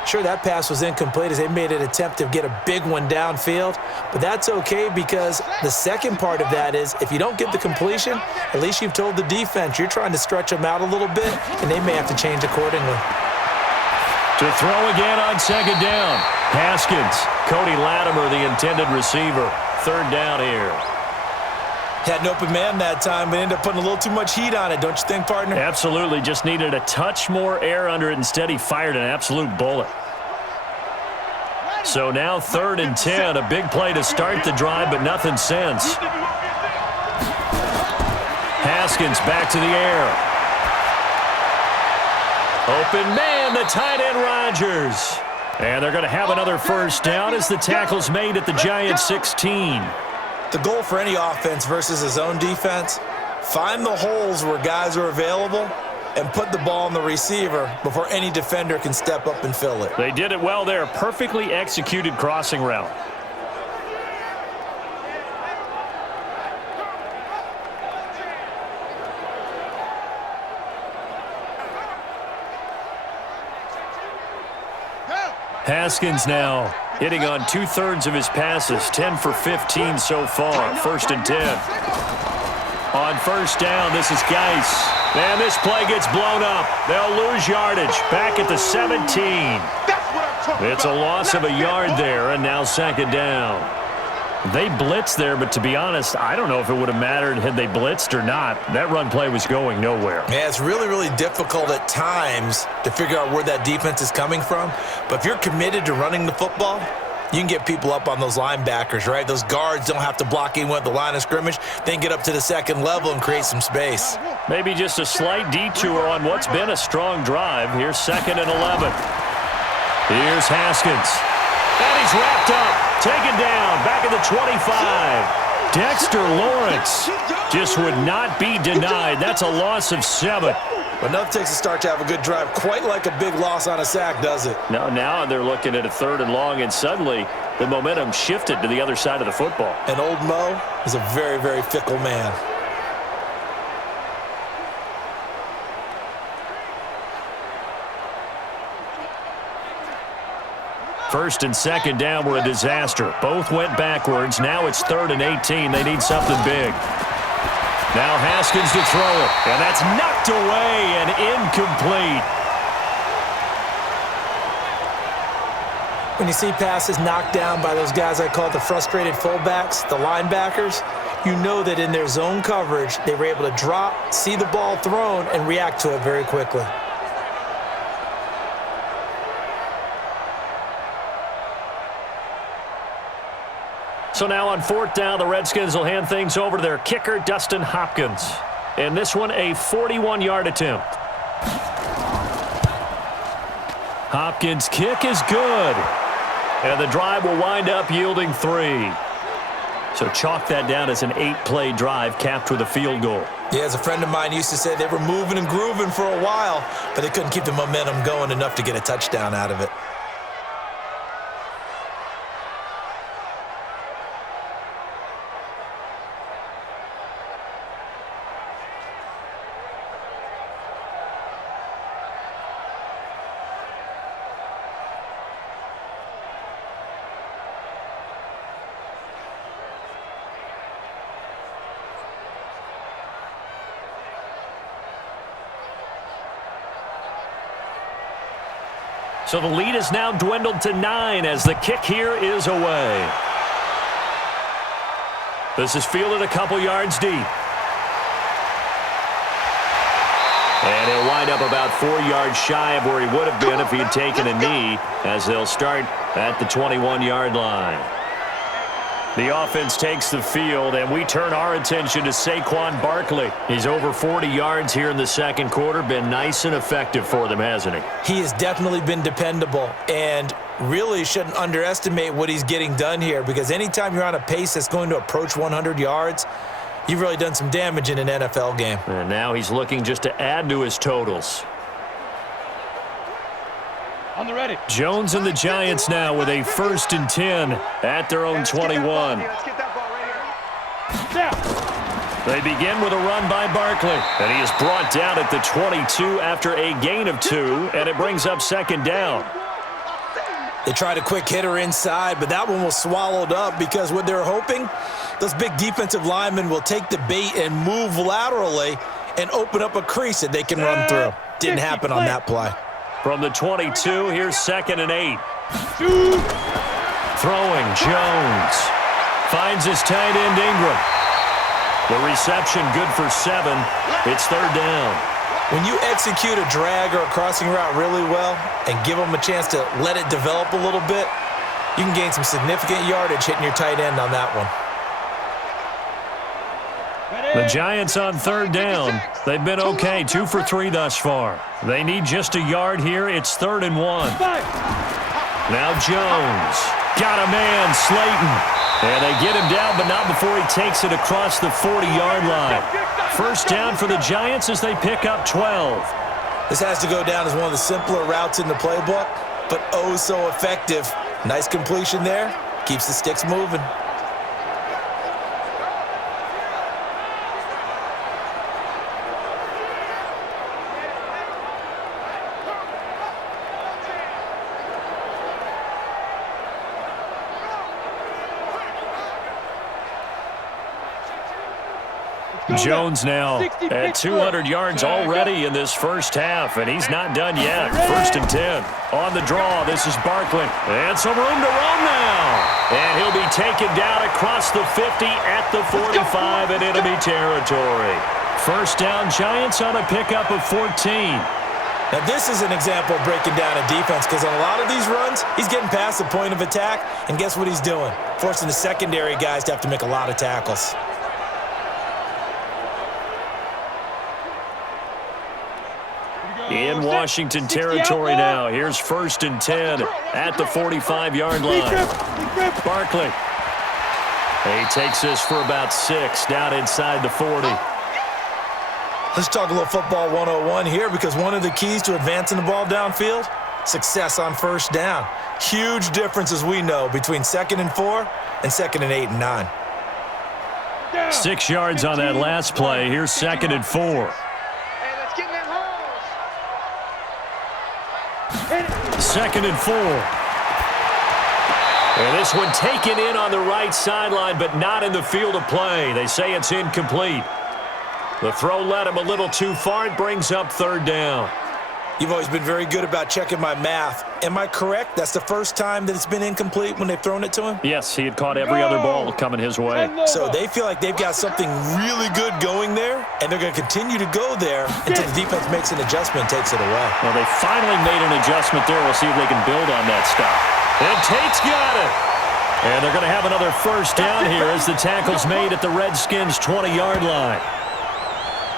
Sure, that pass was incomplete as they made an attempt to get a big one downfield, but that's okay because the second part of that is if you don't get the completion, at least you've told the defense you're trying to stretch them out a little bit, and they may have to change accordingly. To throw again on 2nd down. Haskins, Cody Latimer, the intended receiver. 3rd down here. Had an open man that time, but ended up putting a little too much heat on it, don't you think, partner? Absolutely. Just needed a touch more air under it. Instead, he fired an absolute bullet. So now 3rd and 10. A big play to start the drive, but nothing since. Haskins back to the air. Open man, the tight end Rodgers. And they're going to have another first down as the tackle's made at the Giants 16. The goal for any offense versus his own defense, find the holes where guys are available and put the ball on the receiver before any defender can step up and fill it. They did it well there. Perfectly executed crossing route. Haskins now hitting on 2/3 of his passes, 10 for 15 so far, 1st and 10. On first down, this is Geis. And this play gets blown up. They'll lose yardage back at the 17. It's a loss of a yard there, and now 2nd down. They blitzed there, but to be honest, I don't know if it would have mattered had they blitzed or not. That run play was going nowhere. Yeah, it's really, really difficult at times to figure out where that defense is coming from. But if you're committed to running the football, you can get people up on those linebackers, right? Those guards don't have to block even at the line of scrimmage. They can get up to the 2nd level and create some space. Maybe just a slight detour on what's been a strong drive. Here's 2nd and 11. Here's Haskins. And he's wrapped up, taken down, back at the 25. Dexter Lawrence just would not be denied. That's a loss of 7. But nothing takes a start to have a good drive, quite like a big loss on a sack, does it? Now they're looking at a 3rd and long, and suddenly the momentum shifted to the other side of the football. And old Mo is a very, very fickle man. First and 2nd down were a disaster. Both went backwards. Now it's 3rd and 18. They need something big. Now Haskins to throw it. And that's knocked away and incomplete. When you see passes knocked down by those guys I call the frustrated fullbacks, the linebackers, you know that in their zone coverage, they were able to drop, see the ball thrown, and react to it very quickly. So now on 4th down, the Redskins will hand things over to their kicker, Dustin Hopkins. And this one, a 41-yard attempt. Hopkins' kick is good. And the drive will wind up yielding 3. So chalk that down as an 8-play drive capped with a field goal. Yeah, as a friend of mine used to say, they were moving and grooving for a while, but they couldn't keep the momentum going enough to get a touchdown out of it. So the lead is now dwindled to 9 as the kick here is away. This is fielded a couple yards deep. And he'll wind up about 4 yards shy of where he would have been if he had taken a knee, as they'll start at the 21-yard line. The offense takes the field, and we turn our attention to Saquon Barkley. He's over 40 yards here in the 2nd quarter. Been nice and effective for them, hasn't he? He has definitely been dependable, and really shouldn't underestimate what he's getting done here, because anytime you're on a pace that's going to approach 100 yards, you've really done some damage in an NFL game. And now he's looking just to add to his totals. On the ready. Jones and the Giants now with a 1st and 10 at their own 21. Let's get that ball right here. Snap. They begin with a run by Barkley, and he is brought down at the 22 after a gain of 2, and it brings up 2nd down. They tried a quick hitter inside, but that one was swallowed up because what they're hoping, those big defensive linemen will take the bait and move laterally and open up a crease that they can run through. Didn't happen on that play. From the 22, here's 2nd and 8. Shoot. Throwing, Jones. Finds his tight end, Ingram. The reception good for 7. It's third down. When you execute a drag or a crossing route really well and give them a chance to let it develop a little bit, you can gain some significant yardage hitting your tight end on that one. The Giants on third down. They've been okay, 2 for 3 thus far. They need just a yard here. It's 3rd and 1. Now Jones. Got a man, Slayton. And they get him down, but not before he takes it across the 40-yard line. First down for the Giants as they pick up 12. This has to go down as one of the simpler routes in the playbook, but oh so effective. Nice completion there. Keeps the sticks moving. Jones now at 200 yards already in this first half, and he's not done yet. 1st and 10. On the draw, this is Barkley. And some room to run now. And he'll be taken down across the 50 at the 45 in enemy territory. First down, Giants on a pickup of 14. Now this is an example of breaking down a defense because on a lot of these runs, he's getting past the point of attack, and guess what he's doing? Forcing the secondary guys to have to make a lot of tackles. In Washington territory now. Here's 1st and 10 at the 45-yard line. Barkley. He takes this for about 6 down inside the 40. Let's talk a little football 101 here because one of the keys to advancing the ball downfield, success on first down. Huge difference, as we know, between 2nd and 4 and 2nd and 8 and 9. 6 yards on that last play. Here's 2nd and 4. 2nd and 4. And this one taken in on the right sideline, but not in the field of play. They say it's incomplete. The throw led him a little too far. It brings up 3rd down. You've always been very good about checking my math. Am I correct? That's the first time that it's been incomplete when they've thrown it to him? Yes, he had caught every other ball coming his way. So they feel like they've got something really good going there, and they're going to continue to go there until the defense makes an adjustment and takes it away. Well, they finally made an adjustment there. We'll see if they can build on that stuff. And Tate's got it. And they're going to have another first down here as the tackle's made at the Redskins' 20-yard line.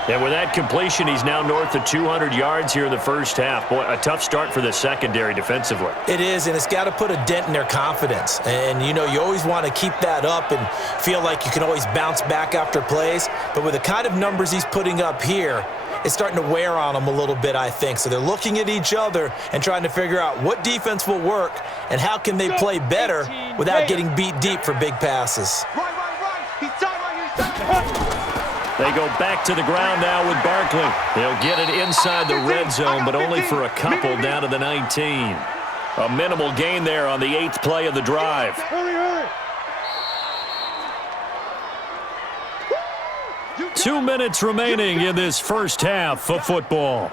And with that completion, he's now north of 200 yards here in the first half. Boy, a tough start for the secondary defensively. It is, and it's got to put a dent in their confidence. And, you know, you always want to keep that up and feel like you can always bounce back after plays. But with the kind of numbers he's putting up here, it's starting to wear on them a little bit, I think. So they're looking at each other and trying to figure out what defense will work and how can they play better without getting beat deep for big passes. He's tight. They go back to the ground now with Barkley. They'll get it inside the red zone, but only for a couple down to the 19. A minimal gain there on the 8th play of the drive. Hurry. 2 minutes remaining in this first half of football.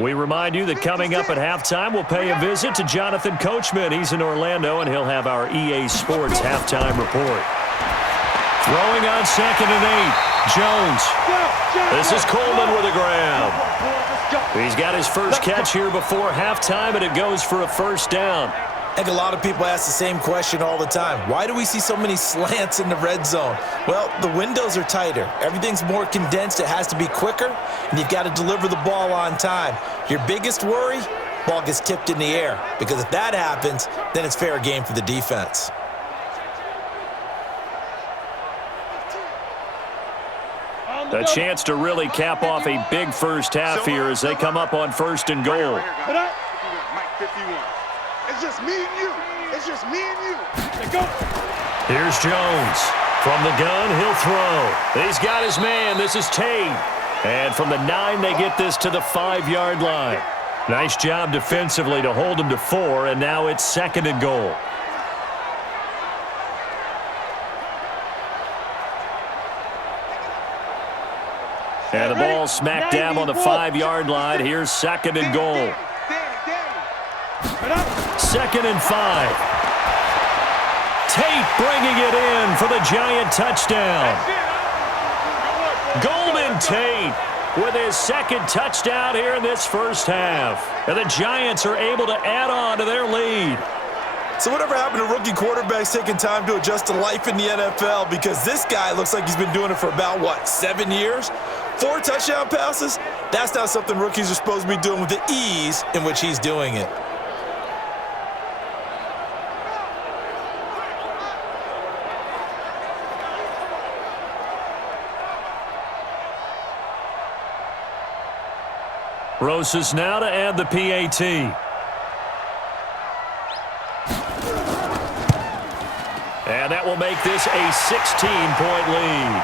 We remind you that coming up at halftime, we'll pay a visit to Jonathan Coachman. He's in Orlando, and he'll have our EA Sports halftime report. Throwing on 2nd and 8. Jones. This is Coleman with a grab. He's got his first catch here before halftime, and it goes for a first down. I think a lot of people ask the same question all the time. Why do we see so many slants in the red zone? Well, the windows are tighter. Everything's more condensed. It has to be quicker, and you've got to deliver the ball on time. Your biggest worry, ball gets tipped in the air, because if that happens, then it's fair game for the defense. A chance to really cap off a big first half here as they come up on 1st and goal. Mike 51. It's just me and you. It's just me and you. Let's go. Here's Jones. From the gun, he'll throw. He's got his man. This is Tate. And from the 9, they get this to the 5-yard line. Nice job defensively to hold him to 4, and now it's 2nd and goal. And the ball ball smack dab on the 5-yard line. Here's second and goal. Second and 5. Tate bringing it in for the Giant touchdown. Golden Tate with his second touchdown here in this first half. And the Giants are able to add on to their lead. So whatever happened to rookie quarterbacks taking time to adjust to life in the NFL? Because this guy looks like he's been doing it for about, 7 years? 4 touchdown passes? That's not something rookies are supposed to be doing with the ease in which he's doing it. Rosas now to add the PAT. And that will make this a 16-point lead.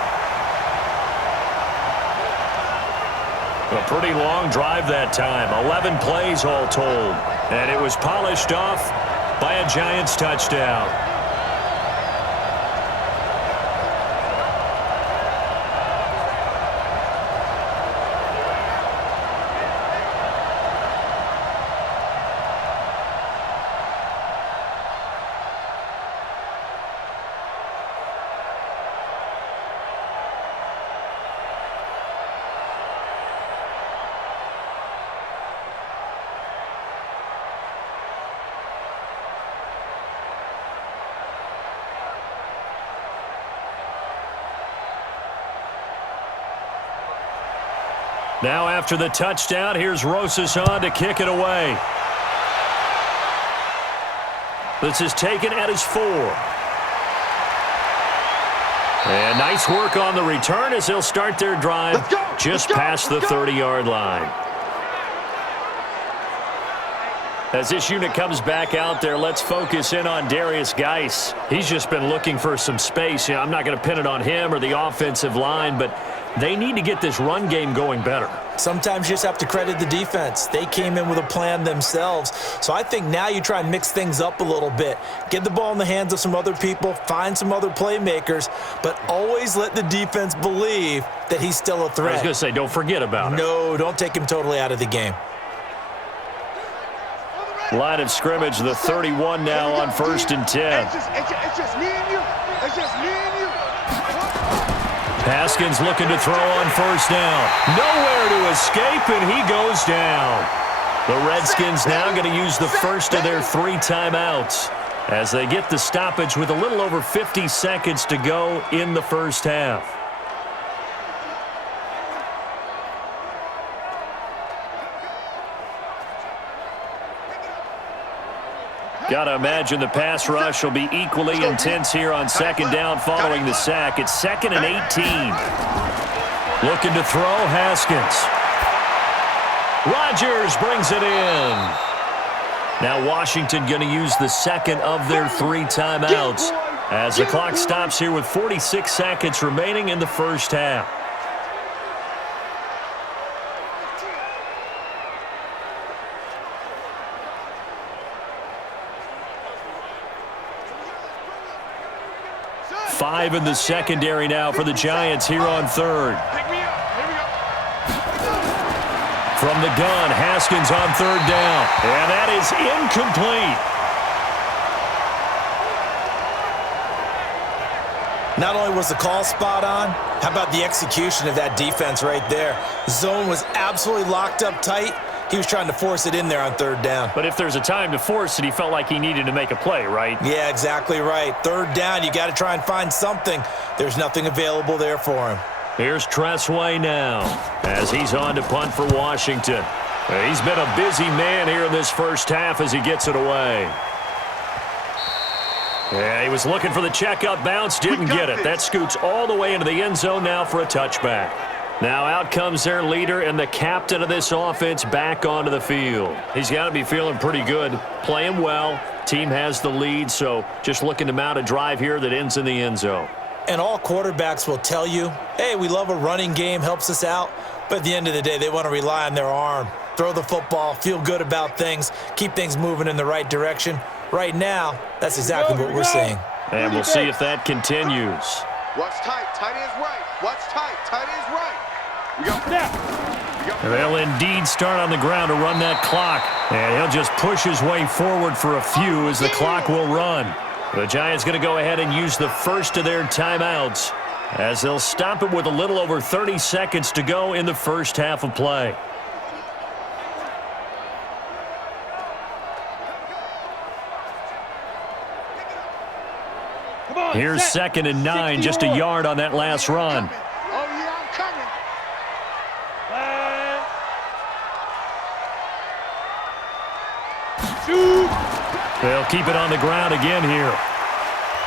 A pretty long drive that time. 11 plays all told. And it was polished off by a Giants touchdown. Now after the touchdown, here's Rosas on to kick it away. This is taken at his 4. And nice work on the return as they'll start their drive just past the 30-yard line. As this unit comes back out there, let's focus in on Darius Geis. He's just been looking for some space. I'm not going to pin it on him or the offensive line, but they need to get this run game going better. Sometimes you just have to credit the defense. They came in with a plan themselves. So I think now you try and mix things up a little bit. Get the ball in the hands of some other people, find some other playmakers, but always let the defense believe that he's still a threat. I was going to say, don't forget about it. No, don't take him totally out of the game. Line of scrimmage, the 31 now on 1st and 10. It's just me and you. It's just me and you. Haskins looking to throw on 1st down. Nowhere to escape, and he goes down. The Redskins now going to use the first of their 3 timeouts as they get the stoppage with a little over 50 seconds to go in the first half. Got to imagine the pass rush will be equally intense here on 2nd down following the sack. It's 2nd and 18. Looking to throw, Haskins. Rodgers brings it in. Now Washington going to use the second of their 3 timeouts as the clock stops here with 46 seconds remaining in the first half. Five in the secondary now for the Giants here on 3rd. From the gun, Haskins on 3rd down. And that is incomplete. Not only was the call spot on, how about the execution of that defense right there? Zone was absolutely locked up tight. He was trying to force it in there on 3rd down. But if there's a time to force it, he felt like he needed to make a play, right? Yeah, exactly right. 3rd down, you got to try and find something. There's nothing available there for him. Here's Tressway now as he's on to punt for Washington. He's been a busy man here in this first half as he gets it away. Yeah, he was looking for the checkup bounce, didn't get it. That scoots all the way into the end zone now for a touchback. Now out comes their leader and the captain of this offense back onto the field. He's got to be feeling pretty good, playing well. Team has the lead, so just looking to mount a drive here that ends in the end zone. And all quarterbacks will tell you, hey, we love a running game, helps us out. But at the end of the day, they want to rely on their arm. Throw the football, feel good about things, keep things moving in the right direction. Right now, that's exactly what we're seeing. And we'll see if that continues. Watch tight, tight is right. Watch tight, tight is right. We got They'll indeed start on the ground to run that clock. And he'll just push his way forward for a few as the clock will run. The Giants going to go ahead and use the first of their timeouts as they'll stop it with a little over 30 seconds to go in the first half of play. Here's 2nd and 9, just a yard on that last run. Oh, yeah, I'm coming. Shoot. They'll keep it on the ground again here.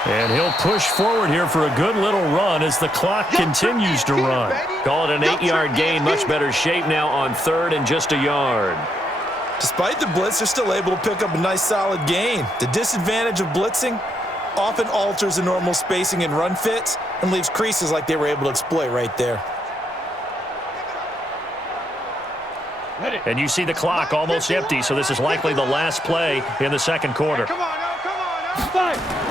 And he'll push forward here for a good little run as the clock continues to run. Call it an 8-yard gain, much better shape now on 3rd and just a yard. Despite the blitz, they're still able to pick up a nice solid gain. The disadvantage of blitzing often alters the normal spacing and run fits and leaves creases like they were able to exploit right there. And you see the clock almost empty, so this is likely the last play in the second quarter. Come on, come on.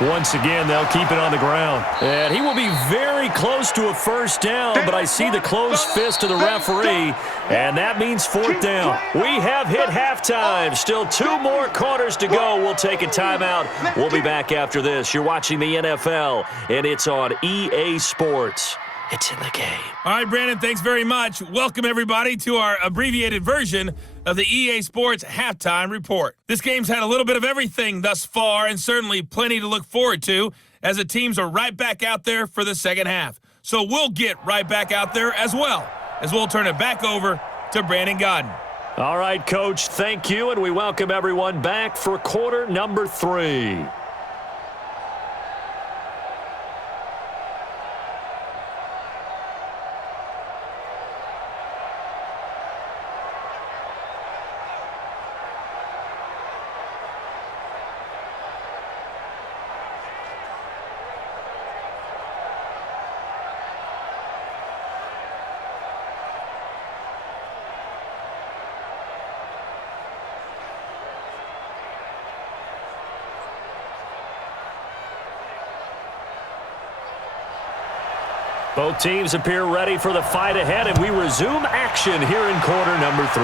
Once again, they'll keep it on the ground. And he will be very close to a first down, but I see the closed fist of the referee, and that means 4th down. We have hit halftime. Still 2 more quarters to go. We'll take a timeout. We'll be back after this. You're watching the NFL, and it's on EA Sports. It's in the game. All right, Brandon, thanks very much. Welcome, everybody, to our abbreviated version of the EA Sports Halftime Report. This game's had a little bit of everything thus far, and certainly plenty to look forward to, as the teams are right back out there for the second half. So we'll get right back out there as well, as we'll turn it back over to Brandon Godden. All right, Coach, thank you, and we welcome everyone back for quarter number 3. Both teams appear ready for the fight ahead, and we resume action here in quarter number 3.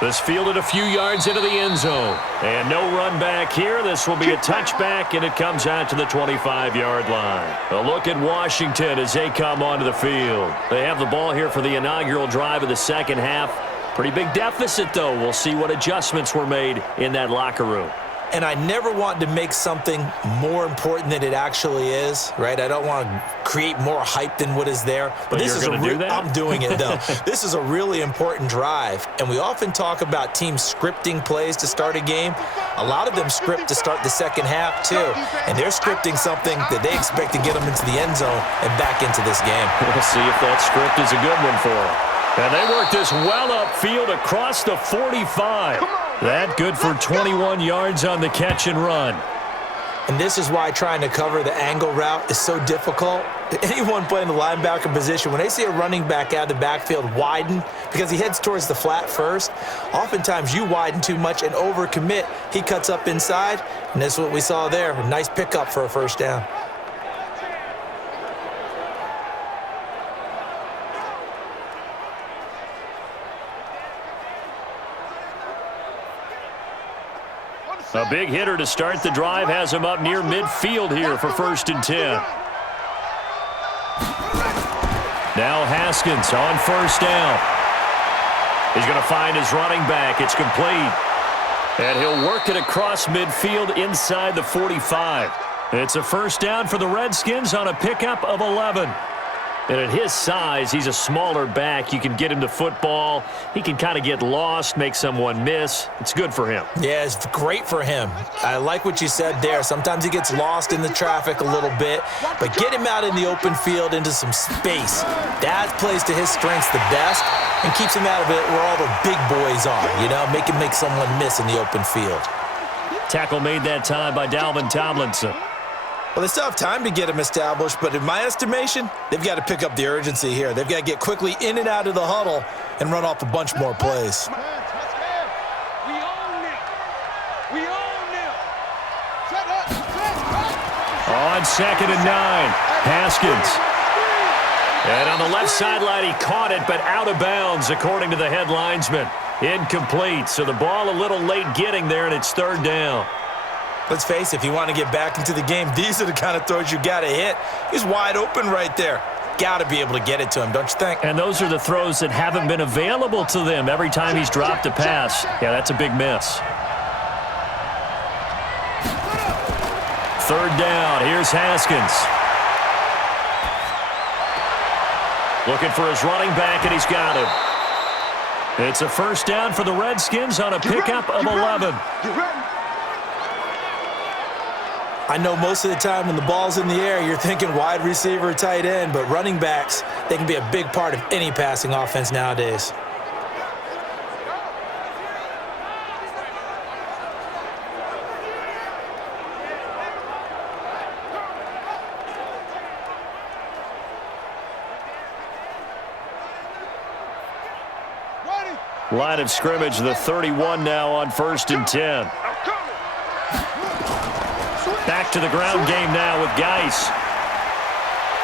This fielded a few yards into the end zone. And no run back here. This will be a touchback, and it comes out to the 25-yard line. A look at Washington as they come onto the field. They have the ball here for the inaugural drive of the second half. Pretty big deficit, though. We'll see what adjustments were made in that locker room. And I never want to make something more important than it actually is, right? I don't want to create more hype than what is there. But this is going to do that? I'm doing it, though. This is a really important drive. And we often talk about teams scripting plays to start a game. A lot of them script to start the second half, too. And they're scripting something that they expect to get them into the end zone and back into this game. We'll see if that script is a good one for them. And they work this well upfield across the 45. That good for 21 yards on the catch and run. And this is why trying to cover the angle route is so difficult. Anyone playing the linebacker position, when they see a running back out of the backfield widen because he heads towards the flat first, oftentimes you widen too much and overcommit. He cuts up inside, and that's what we saw there. A nice pickup for a first down. A big hitter to start the drive has him up near midfield here for 1st and 10. Now Haskins on 1st down. He's going to find his running back. It's complete. And he'll work it across midfield inside the 45. It's a 1st down for the Redskins on a pickup of 11. And at his size, he's a smaller back. You can get him to football. He can kind of get lost, make someone miss. It's good for him. Yeah, it's great for him. I like what you said there. Sometimes he gets lost in the traffic a little bit, but get him out in the open field into some space. That plays to his strengths the best and keeps him out of it where all the big boys are, you know, make him make someone miss in the open field. Tackle made that time by Dalvin Tomlinson. Well, they still have time to get him established, but in my estimation, they've got to pick up the urgency here. They've got to get quickly in and out of the huddle and run off a bunch more plays. We own them. We own them. Set up. On 2nd and 9, Haskins. And on the left sideline, he caught it, but out of bounds, according to the head linesman. Incomplete, so the ball a little late getting there, and it's third down. Let's face it, if you want to get back into the game, these are the kind of throws you got to hit. He's wide open right there. Got to be able to get it to him, don't you think? And those are the throws that haven't been available to them every time he's dropped a pass. Yeah, that's a big miss. Third down, here's Haskins. Looking for his running back, and he's got him. It's a first down for the Redskins on a pickup of 11. I know most of the time when the ball's in the air, you're thinking wide receiver, tight end, but running backs, they can be a big part of any passing offense nowadays. Line of scrimmage, the 31 now on 1st and 10. Back to the ground game now with Geis.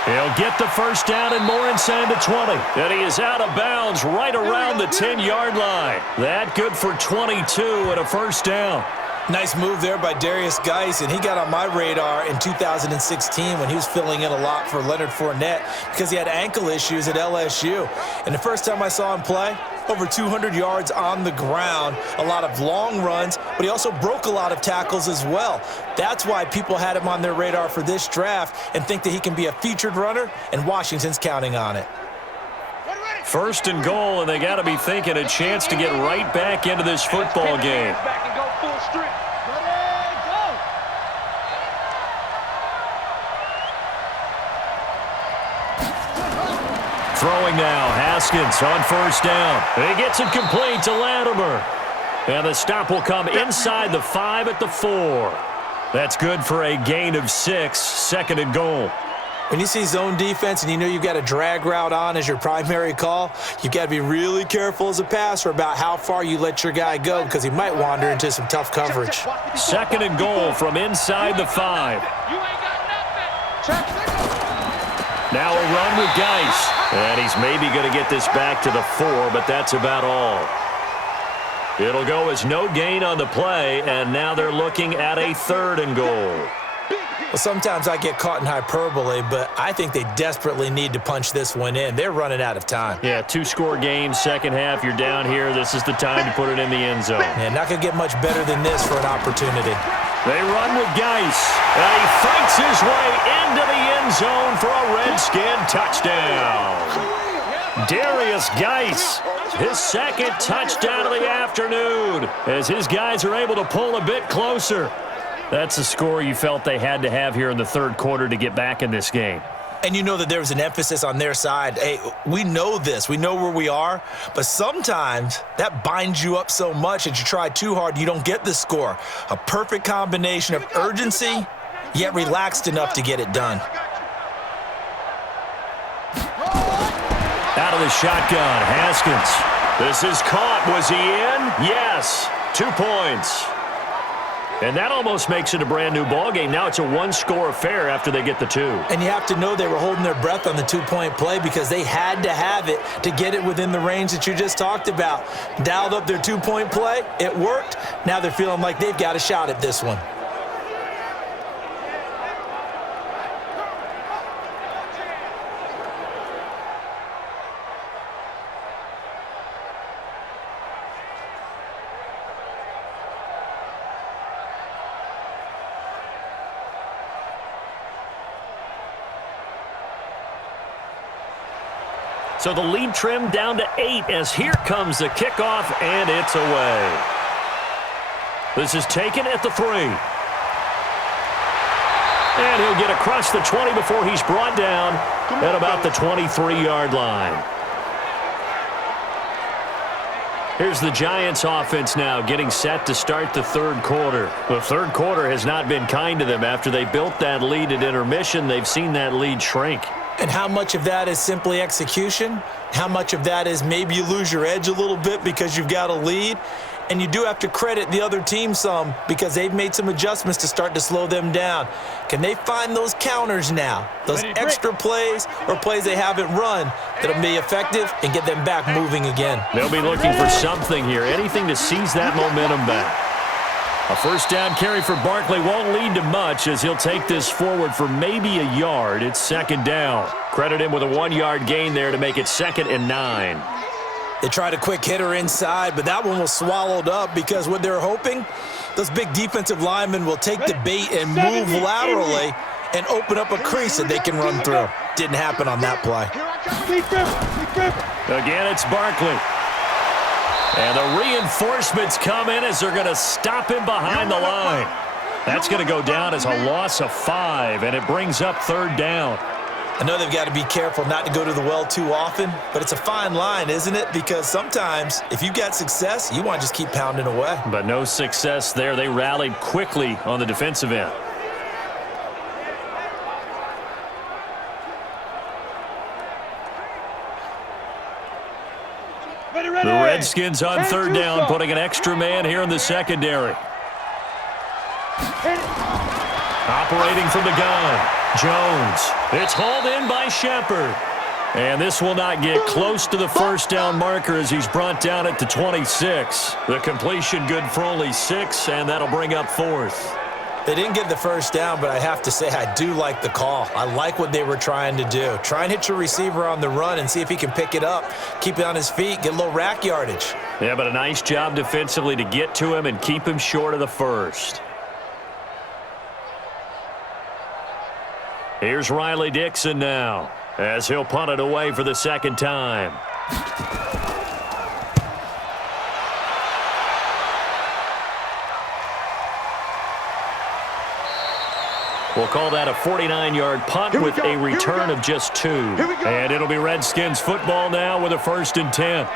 He'll get the first down and more inside the 20. And he is out of bounds right around the 10-yard line. That good for 22 and a first down. Nice move there by Darius Geis, and he got on my radar in 2016 when he was filling in a lot for Leonard Fournette because he had ankle issues at LSU. And the first time I saw him play, over 200 yards on the ground, a lot of long runs, but he also broke a lot of tackles as well. That's why people had him on their radar for this draft and think that he can be a featured runner, and Washington's counting on it. First and goal, and they got to be thinking a chance to get right back into this football game. Throwing now, Haskins on first down. He gets it complete to Latimer. And the stop will come inside the 5 at the 4. That's good for a gain of 6, second and goal. When you see zone defense and you know you've got a drag route on as your primary call, you've got to be really careful as a passer about how far you let your guy go because he might wander into some tough coverage. Second and goal from inside the 5. Now a run with Geis. And he's maybe going to get this back to the 4, but that's about all. It'll go as no gain on the play, and now they're looking at a third and goal. Well, sometimes I get caught in hyperbole, but I think they desperately need to punch this one in. They're running out of time. Yeah, 2-score game, second half. You're down here. This is the time to put it in the end zone. Yeah, not going to get much better than this for an opportunity. They run with Geis, and he fights his way into the end zone for a Redskin touchdown. Darius Geis, his second touchdown of the afternoon, as his guys are able to pull a bit closer. That's the score you felt they had to have here in the third quarter to get back in this game. And you know that there was an emphasis on their side. Hey, we know this. We know where we are. But sometimes that binds you up so much that you try too hard, you don't get the score. A perfect combination of urgency, yet relaxed enough to get it done. Out of the shotgun, Haskins. This is caught. Was he in? Yes. 2 points. And that almost makes it a brand-new ballgame. Now it's a one-score affair after they get the 2. And you have to know they were holding their breath on the 2-point play because they had to have it to get it within the range that you just talked about. Dialed up their 2-point play. It worked. Now they're feeling like they've got a shot at this one. So the lead trimmed down to 8 as here comes the kickoff, and it's away. This is taken at the 3. And he'll get across the 20 before he's brought down at about the 23-yard line. Here's the Giants offense now getting set to start the third quarter. The third quarter has not been kind to them. After they built that lead at intermission, they've seen that lead shrink. And how much of that is simply execution? How much of that is maybe you lose your edge a little bit because you've got a lead? And you do have to credit the other team some because they've made some adjustments to start to slow them down. Can they find those counters now, those extra plays or plays they haven't run that'll be effective and get them back moving again? They'll be looking for something here, anything to seize that momentum back. A first down carry for Barkley won't lead to much as he'll take this forward for maybe a yard. It's second down. Credit him with a 1-yard gain there to make it 2nd and 9. They tried a quick hitter inside, but that one was swallowed up because what they're hoping, those big defensive linemen will take the bait and move laterally and open up a crease that they can run through. Didn't happen on that play. Again, it's Barkley. And the reinforcements come in as they're going to stop him behind the line. That's going to go down as a loss of 5, and it brings up 3rd down. I know they've got to be careful not to go to the well too often, but it's a fine line, isn't it? Because sometimes if you've got success, you want to just keep pounding away. But no success there. They rallied quickly on the defensive end. The Redskins on 3rd down, putting an extra man here in the secondary. Operating from the gun, Jones. It's hauled in by Shepard. And this will not get close to the first down marker as he's brought down at the 26. The completion good for only 6, and that'll bring up 4th. They didn't get the first down, but I have to say I do like the call. I like what they were trying to do. Try and hit your receiver on the run and see if he can pick it up, keep it on his feet, get a little rack yardage. Yeah, but a nice job defensively to get to him and keep him short of the first. Here's Riley Dixon now as he'll punt it away for the 2nd time. We'll call that a 49-yard punt with a return of just 2. And it'll be Redskins football now with a 1st and 10.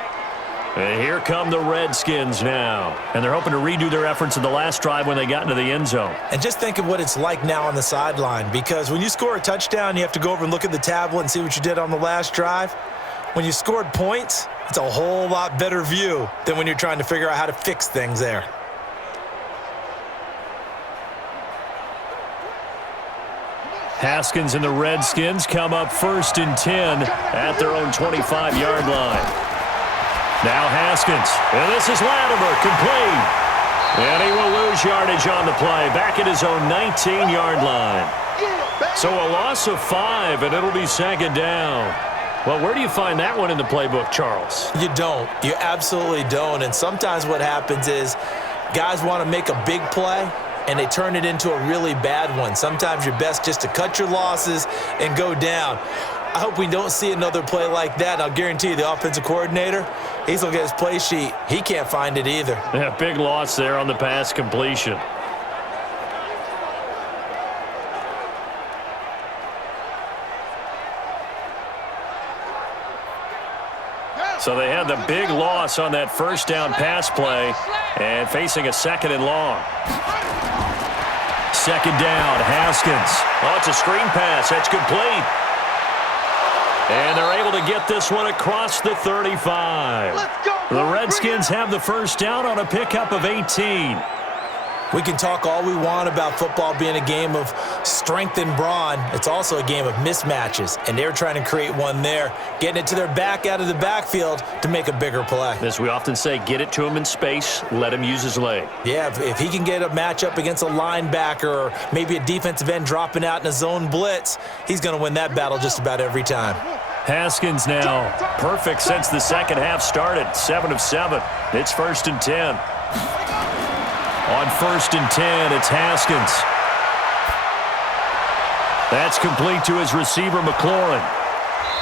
And here come the Redskins now. And they're hoping to redo their efforts in the last drive when they got into the end zone. And just think of what it's like now on the sideline, because when you score a touchdown, you have to go over and look at the tablet and see what you did on the last drive. When you scored points, it's a whole lot better view than when you're trying to figure out how to fix things there. Haskins and the Redskins come up 1st and 10 at their own 25-yard line. Now Haskins, and this is Latimer, complete. And he will lose yardage on the play, back at his own 19-yard line. So a loss of 5, and it'll be 2nd down. Well, where do you find that one in the playbook, Charles? You don't. You absolutely don't. And sometimes what happens is guys want to make a big play, and they turn it into a really bad one. Sometimes you're best just to cut your losses and go down. I hope we don't see another play like that. I'll guarantee you the offensive coordinator, he's looking at his play sheet. He can't find it either. Yeah, big loss there on the pass completion. So they had the big loss on that first down pass play and facing a 2nd and long. 2nd down, Haskins. Oh, it's a screen pass. That's complete. And they're able to get this one across the 35. The Redskins have the first down on a pickup of 18. We can talk all we want about football being a game of strength and brawn. It's also a game of mismatches, and they're trying to create one there, getting it to their back out of the backfield to make a bigger play. As we often say, get it to him in space, let him use his leg. Yeah, if he can get a matchup against a linebacker or maybe a defensive end dropping out in a zone blitz, he's going to win that battle just about every time. Haskins now, perfect since the second half started, 7 of 7. It's 1st and 10. On 1st and 10, it's Haskins. That's complete to his receiver, McLaurin.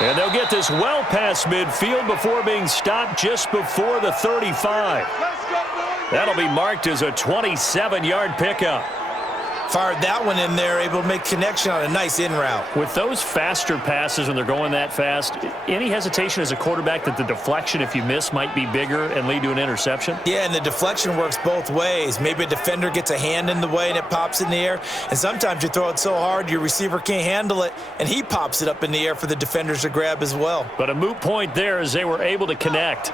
And they'll get this well past midfield before being stopped just before the 35. That'll be marked as a 27-yard pickup. Fired that one in there, able to make connection on a nice in route. With those faster passes when they're going that fast, any hesitation as a quarterback that the deflection, if you miss, might be bigger and lead to an interception? Yeah, and the deflection works both ways. Maybe a defender gets a hand in the way and it pops in the air, and sometimes you throw it so hard your receiver can't handle it, and he pops it up in the air for the defenders to grab as well. But a moot point there as they were able to connect.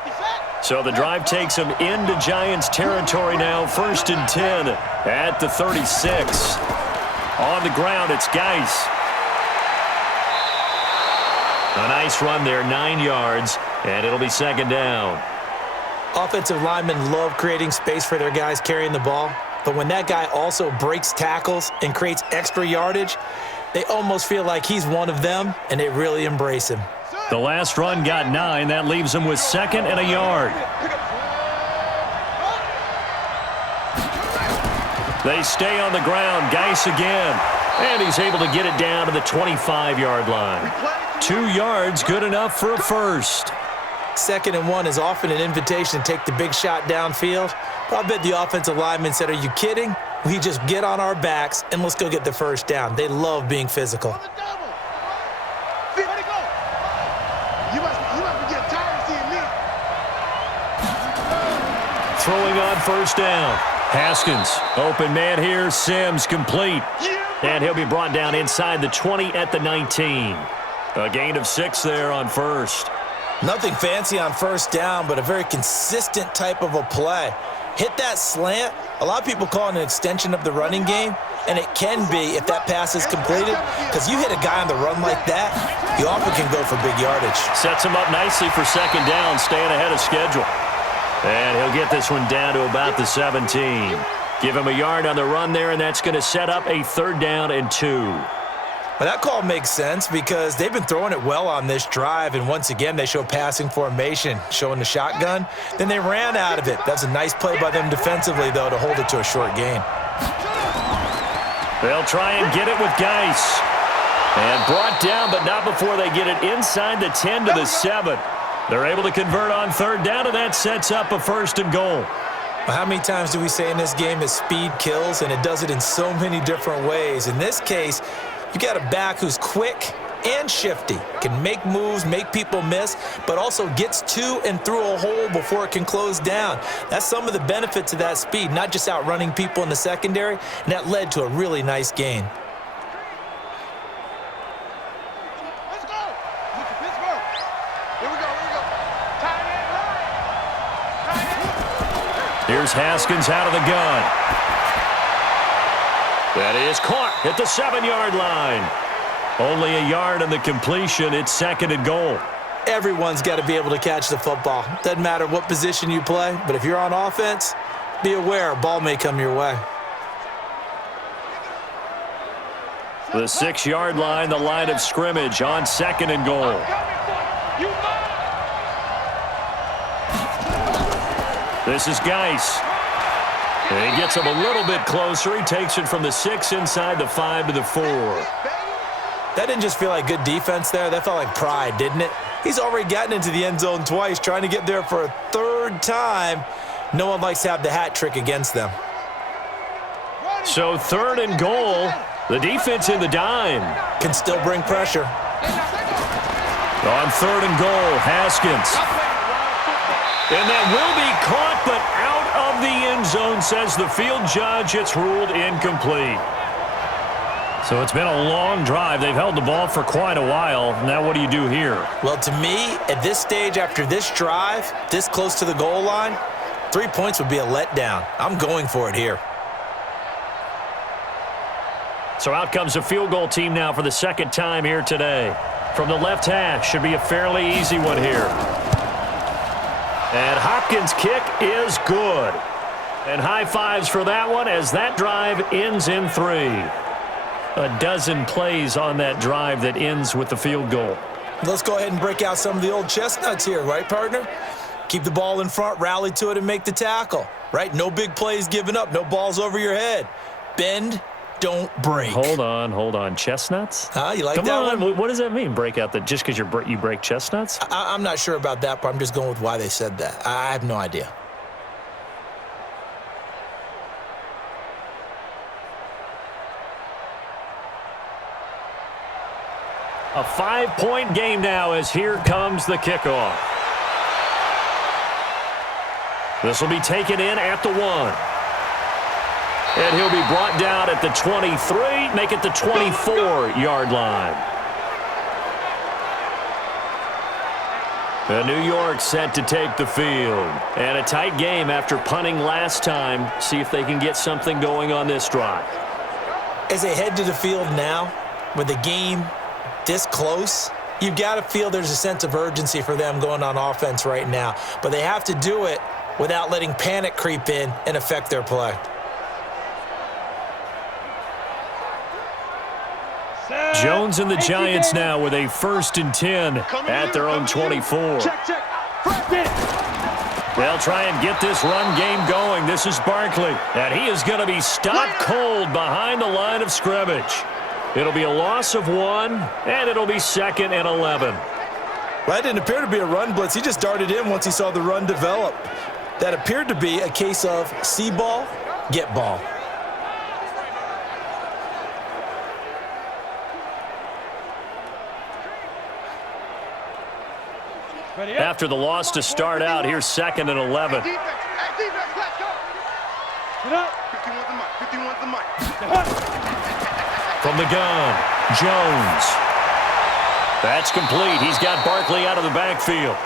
So the drive takes them into Giants territory now, 1st and 10 at the 36. On the ground, it's Geis. A nice run there, 9 yards, and it'll be 2nd down. Offensive linemen love creating space for their guys carrying the ball, but when that guy also breaks tackles and creates extra yardage, they almost feel like he's one of them, and they really embrace him. The last run got 9. That leaves them with 2nd and a yard. They stay on the ground. Geis again. And he's able to get it down to the 25-yard line. 2 yards, good enough for a first. 2nd and 1 is often an invitation to take the big shot downfield. But I bet the offensive lineman said, "Are you kidding? We just get on our backs and let's go get the first down." They love being physical. Throwing on 1st down. Haskins, open man here. Sims complete. And he'll be brought down inside the 20 at the 19. A gain of 6 there on 1st. Nothing fancy on 1st down, but a very consistent type of a play. Hit that slant. A lot of people call it an extension of the running game, and it can be if that pass is completed, because you hit a guy on the run like that, you often can go for big yardage. Sets him up nicely for 2nd down, staying ahead of schedule. And he'll get this one down to about the 17. Give him a yard on the run there, and that's going to set up a 3rd down and 2. Well, that call makes sense because they've been throwing it well on this drive, and once again, they show passing formation, showing the shotgun. Then they ran out of it. That's a nice play by them defensively, though, to hold it to a short gain. They'll try and get it with Geis. And brought down, but not before they get it inside the 10 to the 7. They're able to convert on 3rd down, and that sets up a 1st and goal. Well, how many times do we say in this game that speed kills, and it does it in so many different ways? In this case, you got a back who's quick and shifty, can make moves, make people miss, but also gets to and through a hole before it can close down. That's some of the benefits of that speed, not just outrunning people in the secondary, and that led to a really nice gain. Here's Haskins out of the gun. That is caught at the 7-yard line. Only a yard on the completion. It's 2nd and goal. Everyone's got to be able to catch the football. Doesn't matter what position you play, but if you're on offense, be aware a ball may come your way. The 6-yard line, the line of scrimmage on 2nd and goal. This is Geis. And he gets him a little bit closer. He takes it from the 6 inside the 5 to the 4. That didn't just feel like good defense there. That felt like pride, didn't it? He's already gotten into the end zone twice, trying to get there for a 3rd time. No one likes to have the hat trick against them. So 3rd and goal. The defense in the dime. Can still bring pressure. On 3rd and goal, Haskins. And that will be caught, but out of the end zone, says the field judge. It's ruled incomplete. So it's been a long drive. They've held the ball for quite a while. Now what do you do here? Well, to me, at this stage, after this drive, this close to the goal line, 3 points would be a letdown. I'm going for it here. So out comes a field goal team now for the 2nd time here today. From the left hash, should be a fairly easy one here. And Hopkins' kick is good. And high fives for that one as that drive ends in 3. A dozen plays on that drive that ends with the field goal. Let's go ahead and break out some of the old chestnuts here, right, partner? Keep the ball in front, rally to it, and make the tackle, right? No big plays given up, no balls over your head. Bend, don't break. Hold on. Chestnuts? Huh? You like Come that on. one? What does that mean, break out that just because you break chestnuts? I'm not sure about that, but I'm just going with why they said that. I have no idea. A 5-point game now as here comes the kickoff. This will be taken in at the 1. And he'll be brought down at the 23, make it the 24-yard line. And New York set to take the field. And a tight game after punting last time. See if they can get something going on this drive. As they head to the field now, with the game this close, you've got to feel there's a sense of urgency for them going on offense right now. But they have to do it without letting panic creep in and affect their play. Jones and the Giants now with a 1st and 10 at their own 24. Check. They'll try and get this run game going. This is Barkley, and he is going to be stopped cold behind the line of scrimmage. It'll be a loss of 1, and it'll be 2nd and 11. Well, that didn't appear to be a run blitz. He just darted in once he saw the run develop. That appeared to be a case of see ball, get ball. After the loss to start out, here's 2nd and 11. Defense, let's go. Get up. 51's the mic. From the gun, Jones. That's complete. He's got Barkley out of the backfield.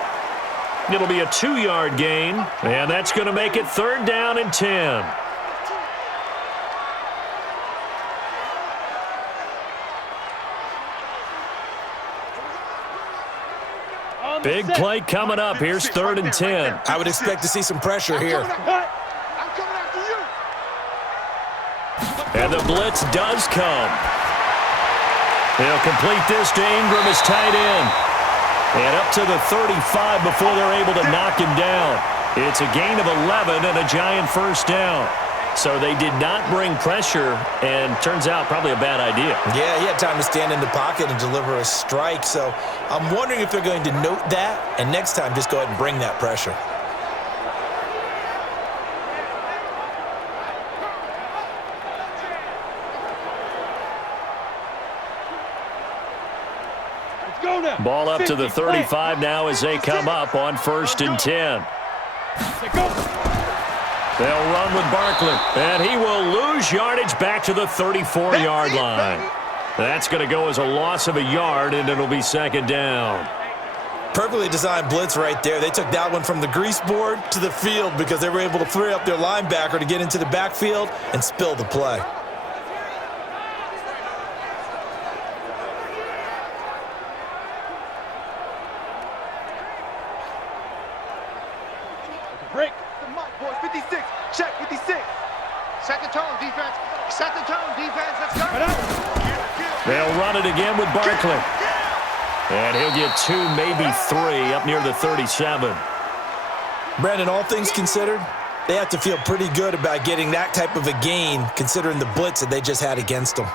It'll be a 2-yard gain, and that's going to make it 3rd down and 10. Big play coming up. Here's 3rd and 10. I would expect to see some pressure here. I'm coming after you. And the blitz does come. They'll complete this to Ingram as tight end. And up to the 35 before they're able to knock him down. It's a gain of 11 and a Giant 1st down. So they did not bring pressure, and turns out probably a bad idea. Yeah, he had time to stand in the pocket and deliver a strike. So I'm wondering if they're going to note that, and next time just go ahead and bring that pressure. Let's go now. Ball up to the 35 now as they come up on 1st and 10. Let's go. They'll run with Barkley, and he will lose yardage back to the 34-yard line. That's going to go as a loss of a yard, and it'll be 2nd down. Perfectly designed blitz right there. They took that one from the grease board to the field because they were able to free up their linebacker to get into the backfield and spill the play. Break. The mic, boy. 56. Check 56. Set the tone, defense. Set the tone, defense. Let's go. Right up. They'll run it again with Barkley. And he'll get 2, maybe 3, up near the 37. Brandon, all things considered, they have to feel pretty good about getting that type of a gain considering the blitz that they just had against them.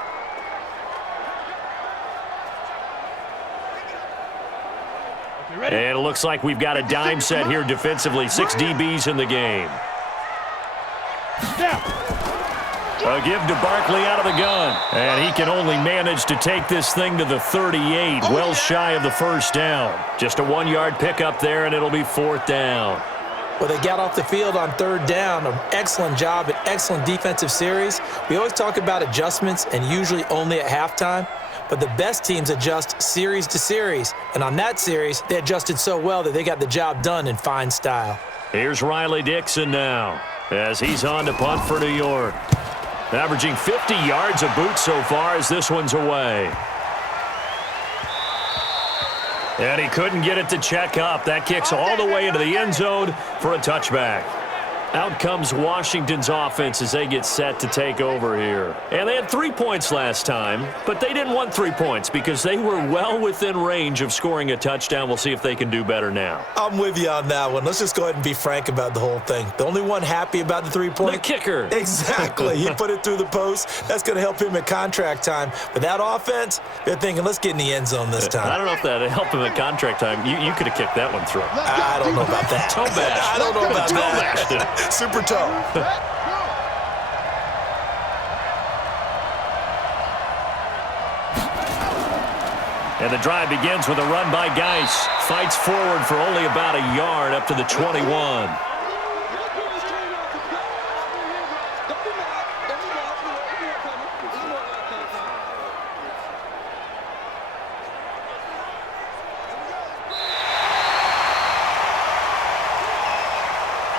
And it looks like we've got a dime set here defensively. 6 DBs in the game. Down. A give to Barkley out of the gun. And he can only manage to take this thing to the 38, well shy of the 1st down. Just a 1-yard pickup there, and it'll be 4th down. Well, they got off the field on 3rd down. An excellent job, an excellent defensive series. We always talk about adjustments, and usually only at halftime. But the best teams adjust series to series. And on that series, they adjusted so well that they got the job done in fine style. Here's Riley Dixon now as he's on to punt for New York. Averaging 50 yards a boot so far as this one's away. And he couldn't get it to check up. That kicks all the way into the end zone for a touchback. Out comes Washington's offense as they get set to take over here. And they had 3 points last time, but they didn't want 3 points because they were well within range of scoring a touchdown. We'll see if they can do better now. I'm with you on that one. Let's just go ahead and be frank about the whole thing. The only one happy about the 3-point? The kicker. Exactly. He put it through the post. That's going to help him at contract time. But that offense, they're thinking, let's get in the end zone this time. I don't know if that helped him at contract time. You could have kicked that one through. I don't know about that. Toe bash. I don't know about Toe that. bashed it. Super toe. And the drive begins with a run by Geis. Fights forward for only about a yard up to the 21.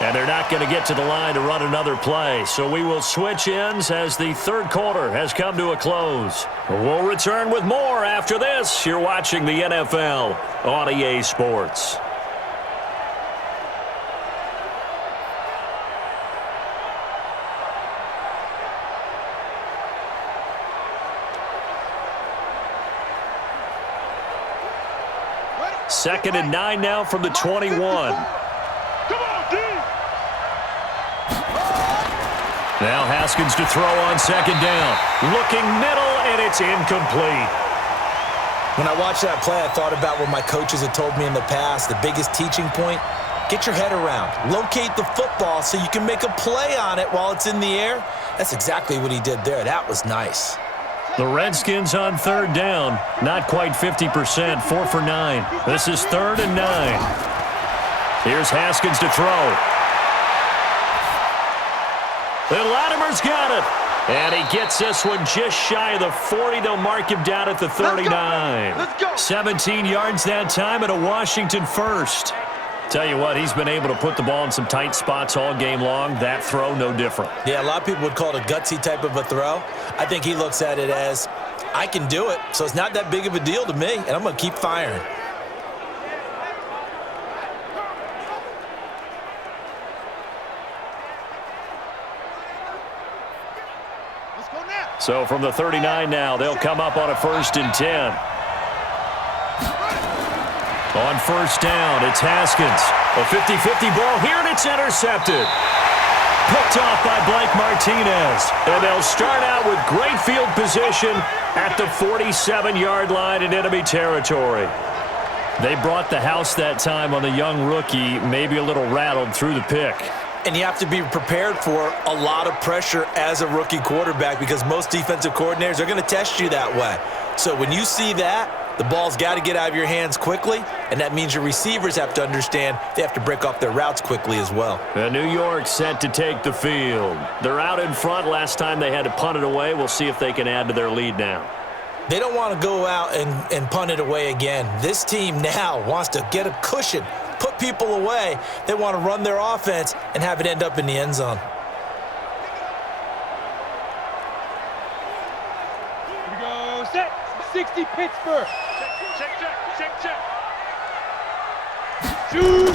And they're not going to get to the line to run another play. So we will switch ends as the third quarter has come to a close. We'll return with more after this. You're watching the NFL on EA Sports. Second and 9 now from the 21. Now Haskins to throw on second down. Looking middle, and it's incomplete. When I watched that play, I thought about what my coaches had told me in the past. The biggest teaching point, get your head around. Locate the football so you can make a play on it while it's in the air. That's exactly what he did there. That was nice. The Redskins on third down. Not quite 50%, 4 for 9. This is 3rd and 9. Here's Haskins to throw. And Latimer's got it. And he gets this one just shy of the 40. They'll mark him down at the 39. Let's go. 17 yards that time and a Washington first. Tell you what, he's been able to put the ball in some tight spots all game long. That throw, no different. Yeah, a lot of people would call it a gutsy type of a throw. I think he looks at it as, I can do it, so it's not that big of a deal to me, and I'm going to keep firing. So from the 39 now, they'll come up on a 1st and 10. On first down, it's Haskins. A 50-50 ball here, and it's intercepted. Picked off by Blake Martinez. And they'll start out with great field position at the 47-yard line in enemy territory. They brought the house that time on the young rookie, maybe a little rattled through the pick. And you have to be prepared for a lot of pressure as a rookie quarterback because most defensive coordinators are going to test you that way. So when you see that, the ball's got to get out of your hands quickly, and that means your receivers have to understand they have to break off their routes quickly as well. And New York set to take the field. They're out in front. Last time they had to punt it away. We'll see if they can add to their lead now. They don't want to go out and punt it away again. This team now wants to get a cushion, put people away. They want to run their offense and have it end up in the end zone. Here we go. Set. 60 Pittsburgh. Check. Shoot.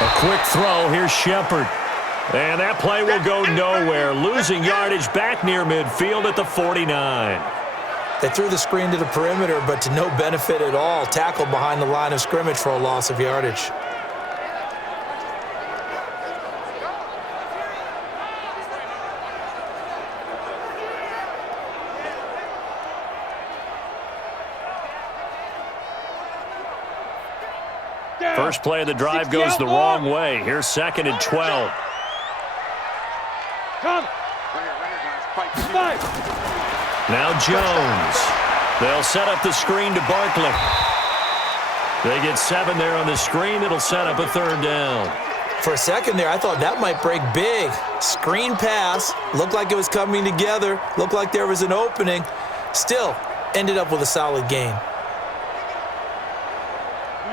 A quick throw. Here's Shepard. And that play will go nowhere. Losing yardage back near midfield at the 49. They threw the screen to the perimeter, but to no benefit at all. Tackled behind the line of scrimmage for a loss of yardage. First play of the drive goes the wrong way. Here's 2nd and 12. Come. Now Jones. They'll set up the screen to Barkley. They get 7 there on the screen. It'll set up a 3rd down. For a second there, I thought that might break big. Screen pass. Looked like it was coming together. Looked like there was an opening. Still, ended up with a solid gain.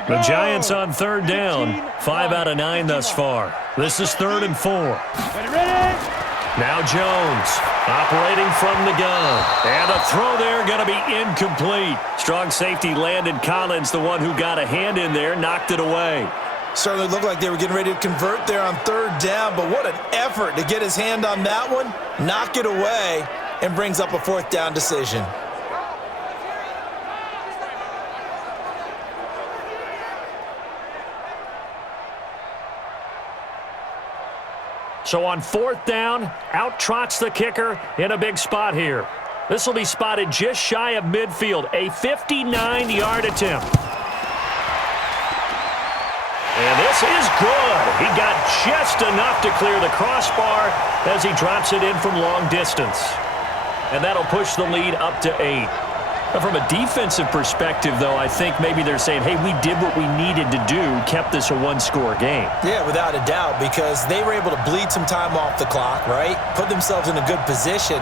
The Giants on 3rd down. 5 out of 9 thus far. This is 3rd and 4. Ready. Now Jones operating from the gun. And a throw there going to be incomplete. Strong safety Landon Collins, the one who got a hand in there, knocked it away. Certainly looked like they were getting ready to convert there on 3rd down, but what an effort to get his hand on that one, knock it away, and brings up a 4th down decision. So on 4th down, out trots the kicker in a big spot here. This will be spotted just shy of midfield, a 59-yard attempt. And this is good. He got just enough to clear the crossbar as he drops it in from long distance. And that'll push the lead up to 8. From a defensive perspective, though, I think maybe they're saying, hey, we did what we needed to do, kept this a one-score game. Yeah, without a doubt, because they were able to bleed some time off the clock, right? Put themselves in a good position,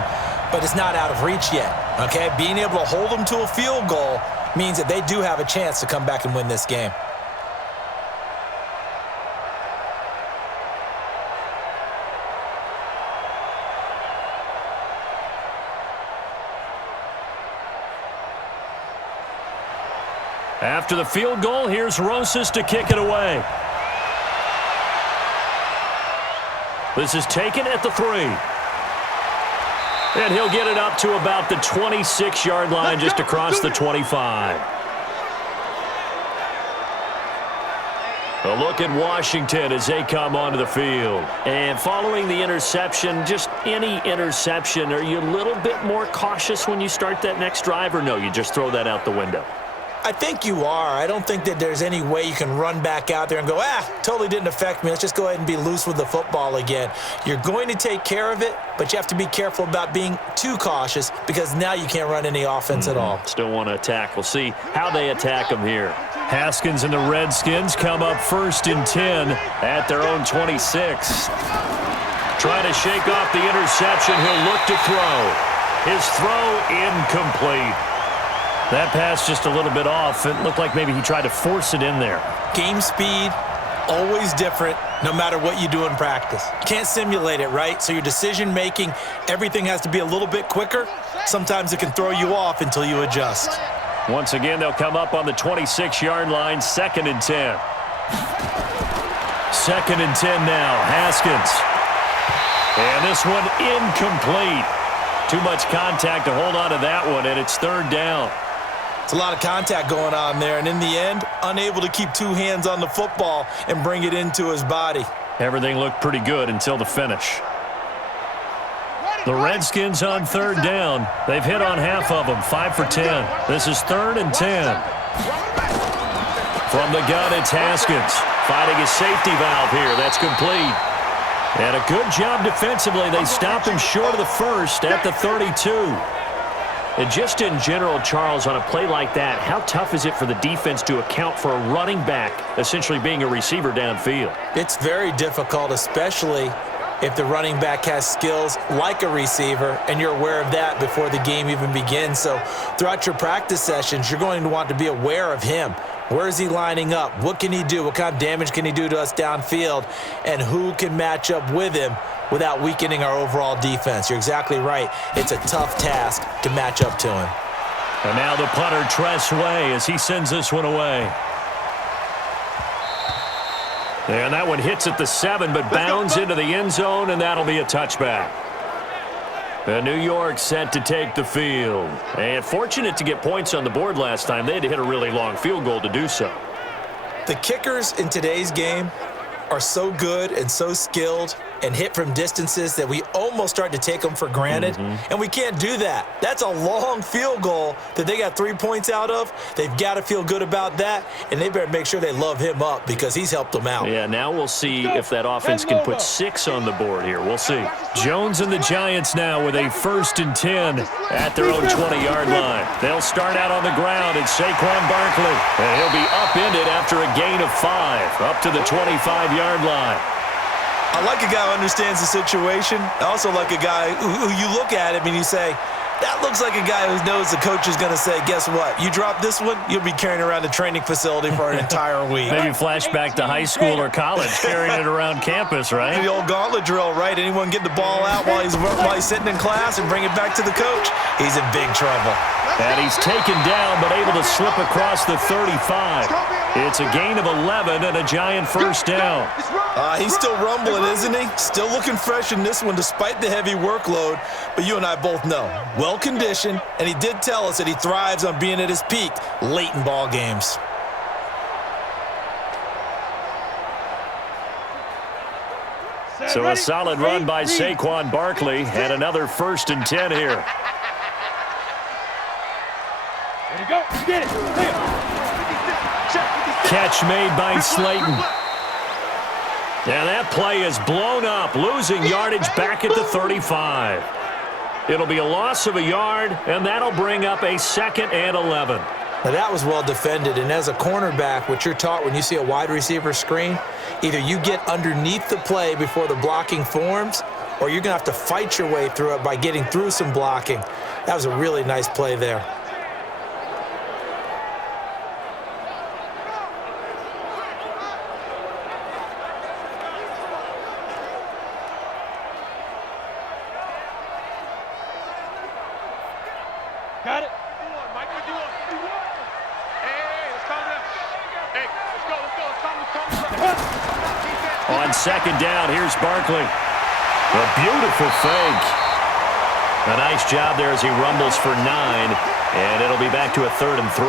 but it's not out of reach yet, okay? Being able to hold them to a field goal means that they do have a chance to come back and win this game. After the field goal, here's Rosas to kick it away. This is taken at the 3. And he'll get it up to about the 26-yard line, just across the 25. A look at Washington as they come onto the field. And following the interception, just any interception, are you a little bit more cautious when you start that next drive, or no, you just throw that out the window? I think you are. I don't think that there's any way you can run back out there and go, totally didn't affect me. Let's just go ahead and be loose with the football again. You're going to take care of it, but you have to be careful about being too cautious because now you can't run any offense at all. Still want to attack. We'll see how they attack them here. Haskins and the Redskins come up 1st and 10 at their own 26. Trying to shake off the interception. He'll look to throw. His throw incomplete. That pass just a little bit off. It looked like maybe he tried to force it in there. Game speed, always different, no matter what you do in practice. Can't simulate it, right? So your decision-making, everything has to be a little bit quicker. Sometimes it can throw you off until you adjust. Once again, they'll come up on the 26-yard line, 2nd and 10. 2nd and 10 now, Haskins. And this one incomplete. Too much contact to hold on to that one, and it's 3rd down. It's a lot of contact going on there, and in the end, unable to keep 2 hands on the football and bring it into his body. Everything looked pretty good until the finish. The Redskins on 3rd down. They've hit on half of them, 5 for 10. This is 3rd and 10. From the gun, it's Haskins. Fighting a safety valve here. That's complete. And a good job defensively. They stopped him short of the first at the 32. And just in general, Charles, on a play like that, how tough is it for the defense to account for a running back essentially being a receiver downfield? It's very difficult, especially if the running back has skills like a receiver, and you're aware of that before the game even begins. So throughout your practice sessions, you're going to want to be aware of him. Where is he lining up? What can he do? What kind of damage can he do to us downfield? And who can match up with him without weakening our overall defense? You're exactly right. It's a tough task to match up to him. And now the punter, Tress Way, as he sends this one away. And that one hits at the 7, but bounds into the end zone, and that'll be a touchback. And New York set to take the field. And fortunate to get points on the board last time. They had to hit a really long field goal to do so. The kickers in today's game are so good and so skilled and hit from distances that we almost start to take them for granted. And we can't do that. That's a long field goal that they got 3 points out of. They've got to feel good about that, and they better make sure they love him up because he's helped them out. Yeah, now we'll see if that offense can put 6 on the board here. We'll see. Jones and the Giants now with a 1st and 10 at their own 20-yard line. They'll start out on the ground. It's Saquon Barkley, and he'll be upended after a gain of 5 up to the 25-yard line. I like a guy who understands the situation. I also like a guy who you look at him and you say, that looks like a guy who knows the coach is going to say, guess what? You drop this one, you'll be carrying around the training facility for an entire week. Maybe flashback to high school or college, carrying it around campus, right? The old gauntlet drill, right? Anyone get the ball out while he's sitting in class and bring it back to the coach? He's in big trouble. And he's taken down, but able to slip across the 35. It's a gain of 11 and a Giant 1st down. He's still rumbling, isn't he? Still looking fresh in this one despite the heavy workload. But you and I both know, well-conditioned, and he did tell us that he thrives on being at his peak late in ball games. So a solid run by Saquon Barkley and another 1st and 10 here. There you go. Get it. Catch made by Slayton. And that play is blown up, losing yardage back at the 35. It'll be a loss of a yard, and that'll bring up a 2nd and 11. Now that was well defended, and as a cornerback, what you're taught when you see a wide receiver screen, either you get underneath the play before the blocking forms, or you're going to have to fight your way through it by getting through some blocking. That was a really nice play there. Got it. Mike, 51. Hey, let's calm down. Hey, let's go. Let's calm down. On 2nd down, here's Barkley. A beautiful fake. A nice job there as he rumbles for 9, and it'll be back to a 3rd and 3.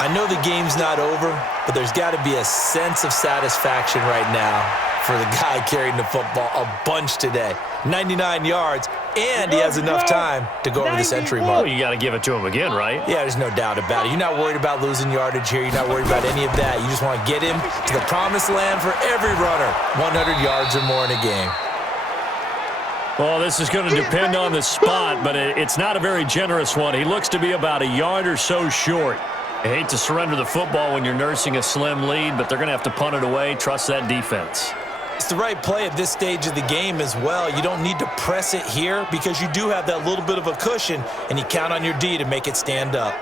I know the game's not over, but there's got to be a sense of satisfaction right now for the guy carrying the football a bunch today. 99 yards, and he has enough time to go over the century mark. Well, you got to give it to him again, right? Yeah, there's no doubt about it. You're not worried about losing yardage here. You're not worried about any of that. You just want to get him to the promised land for every runner. 100 yards or more in a game. Well, this is going to depend on the spot, but it's not a very generous one. He looks to be about a yard or so short. I hate to surrender the football when you're nursing a slim lead, but they're going to have to punt it away. Trust that defense. It's the right play at this stage of the game as well. You don't need to press it here because you do have that little bit of a cushion, and you count on your D to make it stand up.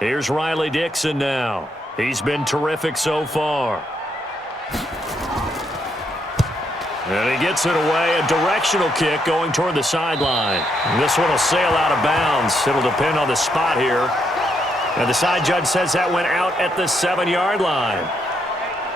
Here's Riley Dixon now. He's been terrific so far. And he gets it away, a directional kick going toward the sideline. This one will sail out of bounds. It'll depend on the spot here. And the side judge says that went out at the 7-yard line.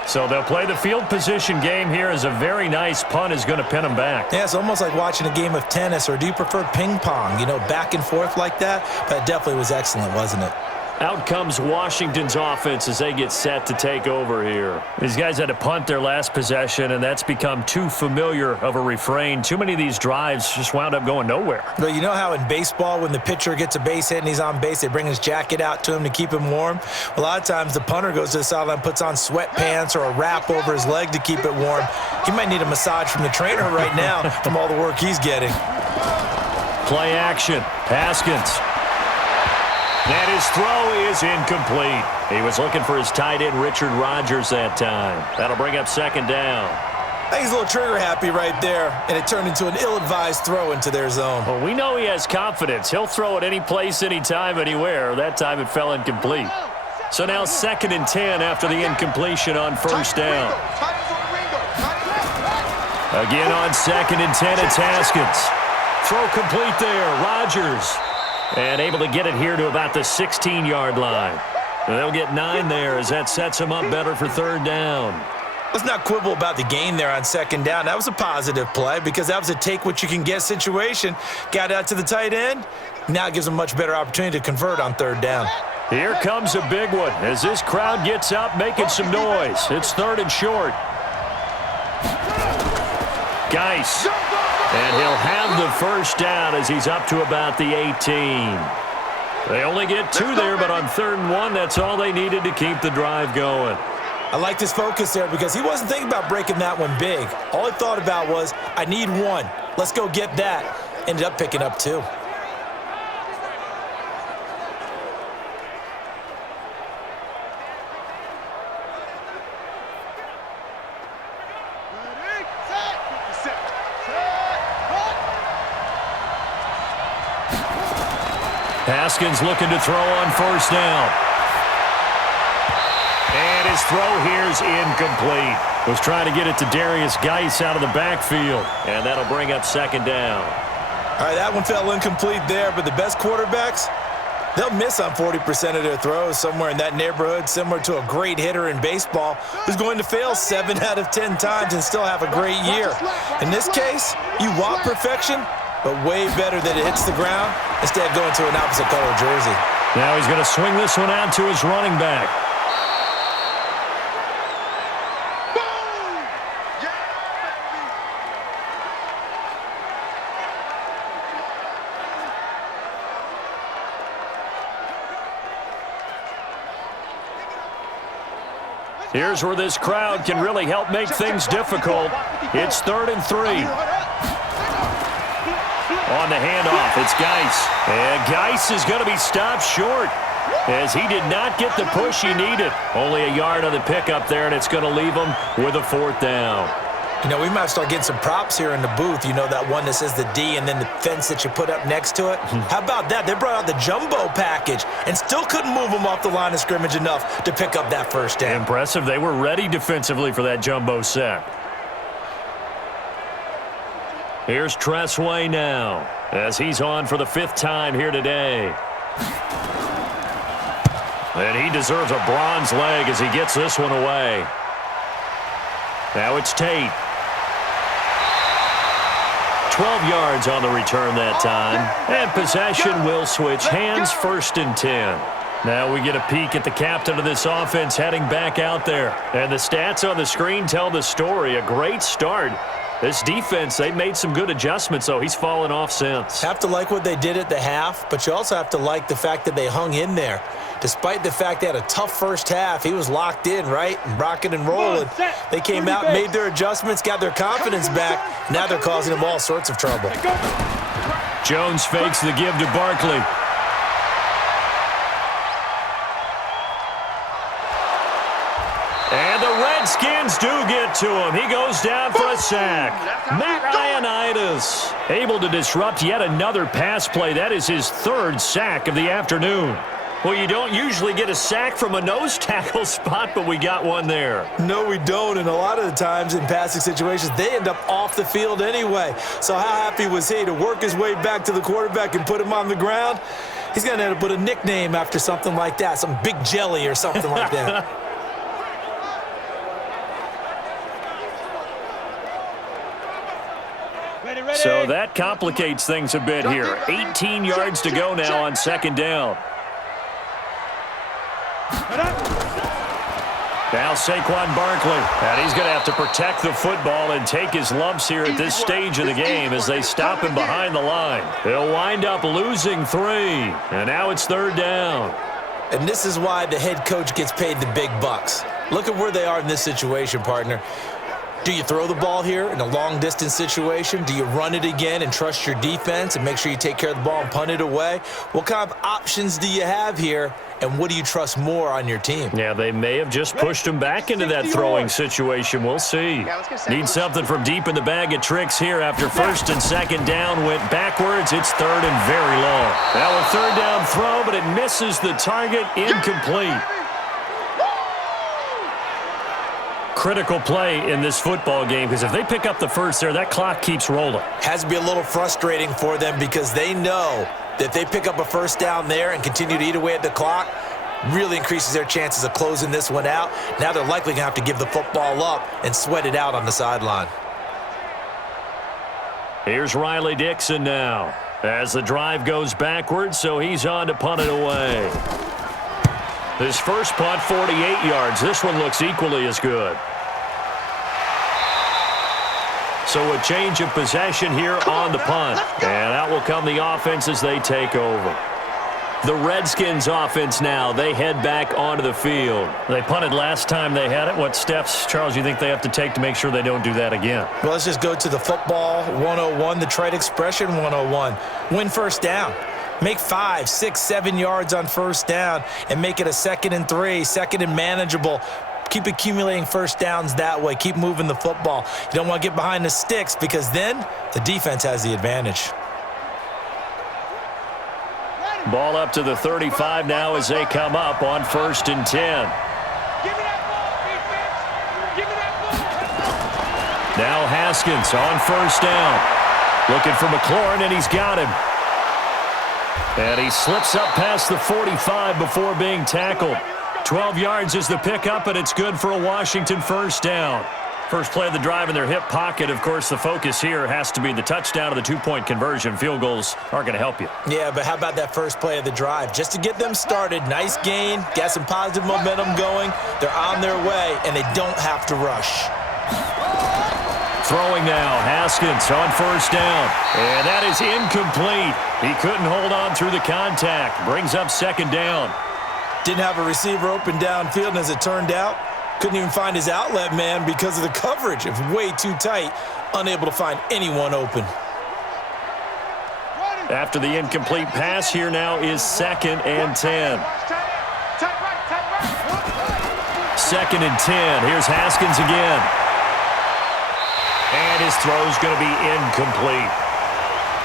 So they'll play the field position game here as a very nice punt is going to pin them back. Yeah, it's almost like watching a game of tennis, or do you prefer ping pong? You know, back and forth like that? But it definitely was excellent, wasn't it? Out comes Washington's offense as they get set to take over here. These guys had to punt their last possession, and that's become too familiar of a refrain. Too many of these drives just wound up going nowhere. But you know how in baseball, when the pitcher gets a base hit and he's on base, they bring his jacket out to him to keep him warm? A lot of times the punter goes to the sideline, puts on sweatpants or a wrap over his leg to keep it warm. He might need a massage from the trainer right now from all the work he's getting. Play action. Haskins. And his throw is incomplete. He was looking for his tight end, Richard Rodgers, that time. That'll bring up 2nd down. I think he's a little trigger happy right there, and it turned into an ill-advised throw into their zone. Well, we know he has confidence. He'll throw it any place, anytime, anywhere. That time it fell incomplete. So now 2nd and 10 after the incompletion on 1st down. Again on 2nd and 10, it's Haskins. Throw complete there, Rodgers. And able to get it here to about the 16-yard line. And they'll get 9 there as that sets them up better for 3rd down. Let's not quibble about the gain there on 2nd down. That was a positive play because that was a take-what-you-can-get situation. Got out to the tight end. Now it gives them a much better opportunity to convert on 3rd down. Here comes a big one as this crowd gets up making some noise. It's 3rd and short. Geis. And he'll have the 1st down as he's up to about the 18. They only get 2 there, but on 3rd and 1, that's all they needed to keep the drive going. I liked his focus there because he wasn't thinking about breaking that one big. All he thought about was, I need 1. Let's go get that. Ended up picking up 2. Haskins looking to throw on 1st down. And his throw here's incomplete. Was trying to get it to Darius Geis out of the backfield. And that'll bring up 2nd down. All right, that one fell incomplete there, but the best quarterbacks, they'll miss on 40% of their throws, somewhere in that neighborhood, similar to a great hitter in baseball who's going to fail 7 out of 10 times and still have a great year. In this case, you want perfection, but way better that it hits the ground instead of going to an opposite color jersey. Now he's going to swing this one out to his running back. Here's where this crowd can really help make things difficult. It's 3rd and 3. On the handoff, it's Geis. And Geis is going to be stopped short as he did not get the push he needed. Only a yard on the pickup there, and it's going to leave him with a 4th down. You know, we might start getting some props here in the booth. You know, that one that says the D and then the fence that you put up next to it? How about that? They brought out the jumbo package and still couldn't move them off the line of scrimmage enough to pick up that first down. Impressive. They were ready defensively for that jumbo set. Here's Tressway now as he's on for the 5th time here today. And he deserves a bronze leg as he gets this one away. Now it's Tate. 12 yards on the return that time. And possession will switch hands, 1st and 10. Now we get a peek at the captain of this offense heading back out there. And the stats on the screen tell the story. A great start. This defense, they've made some good adjustments, though. He's fallen off since. Have to like what they did at the half, but you also have to like the fact that they hung in there. Despite the fact they had a tough first half, he was locked in, right? And rocking and rolling. They came out, made their adjustments, got their confidence back. Now they're causing him all sorts of trouble. Jones fakes the give to Barkley. And the Redskins do get to him. He goes down for a sack. Matt Ioannidis able to disrupt yet another pass play. That is his 3rd sack of the afternoon. Well, you don't usually get a sack from a nose tackle spot, but we got one there. No, we don't, and a lot of the times in passing situations, they end up off the field anyway. So how happy was he to work his way back to the quarterback and put him on the ground? He's going to end up with a nickname after something like that, some Big Jelly or something like that. So that complicates things a bit here. 18 yards to go now on 2nd down. Now Saquon Barkley, and he's going to have to protect the football and take his lumps here at this stage of the game as they stop him behind the line. They'll wind up losing 3, and now it's 3rd down. And this is why the head coach gets paid the big bucks. Look at where they are in this situation, partner. Do you throw the ball here in a long-distance situation? Do you run it again and trust your defense and make sure you take care of the ball and punt it away? What kind of options do you have here, and what do you trust more on your team? Yeah, they may have just pushed him back into that throwing situation. We'll see. Need something from deep in the bag of tricks here after 1st and 2nd down went backwards. It's 3rd and very long. Now a 3rd down throw, but it misses the target. Incomplete. Critical play in this football game because if they pick up the first there, that clock keeps rolling. Has to be a little frustrating for them because they know that if they pick up a 1st down there and continue to eat away at the clock, really increases their chances of closing this one out. Now they're likely going to have to give the football up and sweat it out on the sideline. Here's Riley Dixon now as the drive goes backwards, so he's on to punt it away. His first punt, 48 yards. This one looks equally as good. So a change of possession here on the punt. And out will come the offense as they take over. The Redskins offense now, they head back onto the field. They punted last time they had it. What steps, Charles, you think they have to take to make sure they don't do that again? Well, let's just go to the football 101, the trade expression 101. Win 1st down. Make 5, 6, 7 yards on 1st down and make it a 2nd and 3, 2nd and manageable. Keep accumulating 1st downs that way. Keep moving the football. You don't want to get behind the sticks because then the defense has the advantage. Ball up to the 35 now as they come up on 1st and 10. Now Haskins on 1st down. Looking for McLaurin, and he's got him. And he slips up past the 45 before being tackled. 12 yards is the pickup, and it's good for a Washington 1st down. First play of the drive in their hip pocket. Of course, the focus here has to be the touchdown or the 2-point conversion. Field goals aren't going to help you. Yeah, but how about that first play of the drive? Just to get them started, nice gain, got some positive momentum going. They're on their way, and they don't have to rush. Throwing now, Haskins on 1st down. And that is incomplete. He couldn't hold on through the contact. Brings up 2nd down. Didn't have a receiver open downfield, and as it turned out, Couldn't even find his outlet man because of the coverage. It was way too tight, unable to find anyone open. After the incomplete pass, here now is 2nd and 10. 2nd and 10. Here's Haskins again. And his throw's going to be incomplete.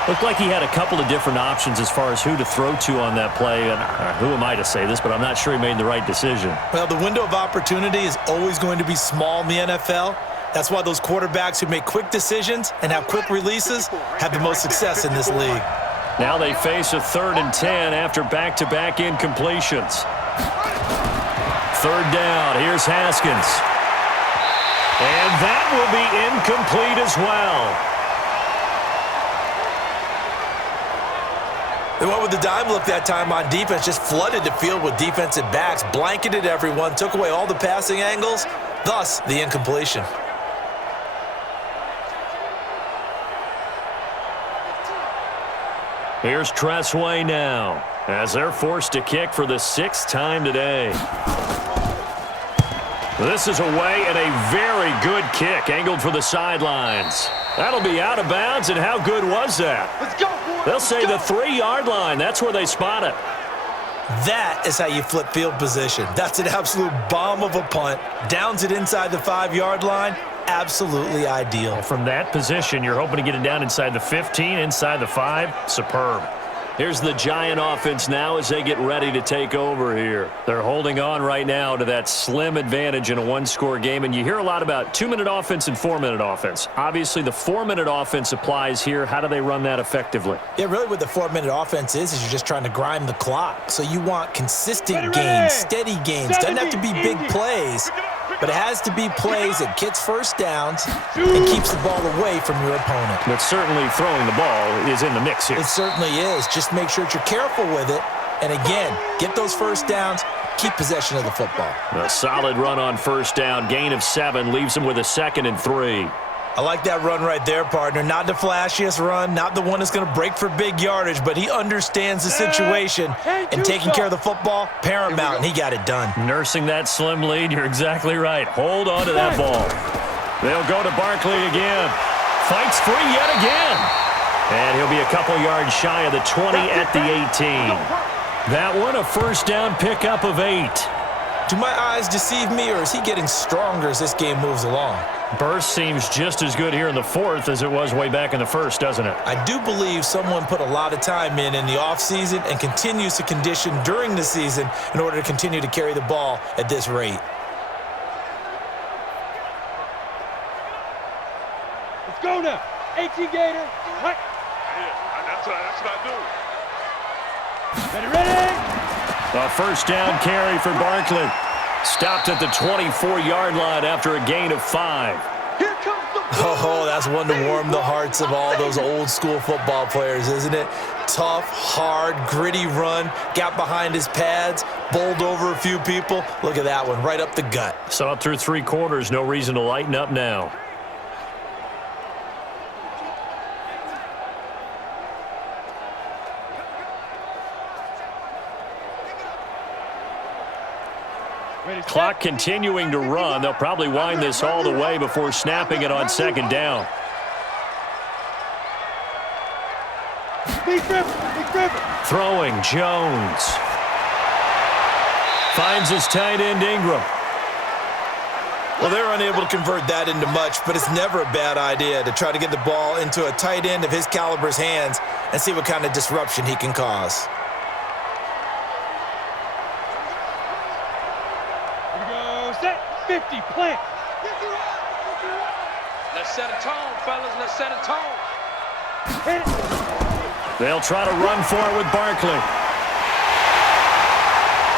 Looked like he had a couple of different options as far as who to throw to on that play. And who am I to say this, but I'm not sure he made the right decision. Well, the window of opportunity is always going to be small in the NFL. That's why those quarterbacks who make quick decisions and have quick releases have the most success in this league. Now they face a 3rd and 10 after back-to-back incompletions. 3rd down. Here's Haskins. And that will be incomplete as well. They went with the dime look that time on defense, just flooded the field with defensive backs, blanketed everyone, took away all the passing angles, thus the incompletion. Here's Tressway now, as they're forced to kick for the 6th time today. This is away and a very good kick, angled for the sidelines. That'll be out of bounds, and how good was that? Let's go, boys. They'll say the 3-yard line. That's where they spot it. That is how you flip field position. That's an absolute bomb of a punt. Downs it inside the 5-yard line. Absolutely ideal. From that position, you're hoping to get it down inside the 15, inside the 5. Superb. Here's the Giant offense now as they get ready to take over here. They're holding on right now to that slim advantage in a one-score game, and you hear a lot about 2-minute offense and 4-minute offense. Obviously, the 4-minute offense applies here. How do they run that effectively? Yeah, really what the 4-minute offense is you're just trying to grind the clock. So you want consistent gains, steady gains. Doesn't have to be big plays, but it has to be plays that gets first downs and keeps the ball away from your opponent. But certainly throwing the ball is in the mix here. It certainly is. Just make sure that you're careful with it. And again, get those first downs, keep possession of the football. A solid run on first down. Gain of 7 leaves them with a 2nd and 3. I like that run right there, partner. Not the flashiest run, not the one that's going to break for big yardage, but he understands the situation, and taking care of the football, paramount, and he got it done. Nursing that slim lead, you're exactly right. Hold on to that ball. They'll go to Barkley again. Fights free yet again. And he'll be a couple yards shy of the 20 at the 18. That one, a first down pickup of 8. Do my eyes deceive me, or is he getting stronger as this game moves along? Burst seems just as good here in the 4th as it was way back in the 1st, doesn't it? I do believe someone put a lot of time in the offseason and continues to condition during the season in order to continue to carry the ball at this rate. Let's go now. 18 Gator. Right. Yeah, that's what I do. Ready. A first down carry for Barkley. Stopped at the 24-yard line after a gain of 5. Here comes the Oh, that's one to warm the hearts of all those old school football players, isn't it? Tough, hard, gritty run, got behind his pads, bowled over a few people. Look at that one, right up the gut. Saw it through 3 quarters, no reason to lighten up now. Clock continuing to run. They'll probably wind this all the way before snapping it on 2nd down. Throwing Jones. Finds his tight end Ingram. Well, they're unable to convert that into much, but it's never a bad idea to try to get the ball into a tight end of his caliber's hands and see what kind of disruption he can cause. Here we go. Set. 50. Plant. Let's set a tone, fellas. Let's set a tone. Hit it. They'll try to run for it with Barkley.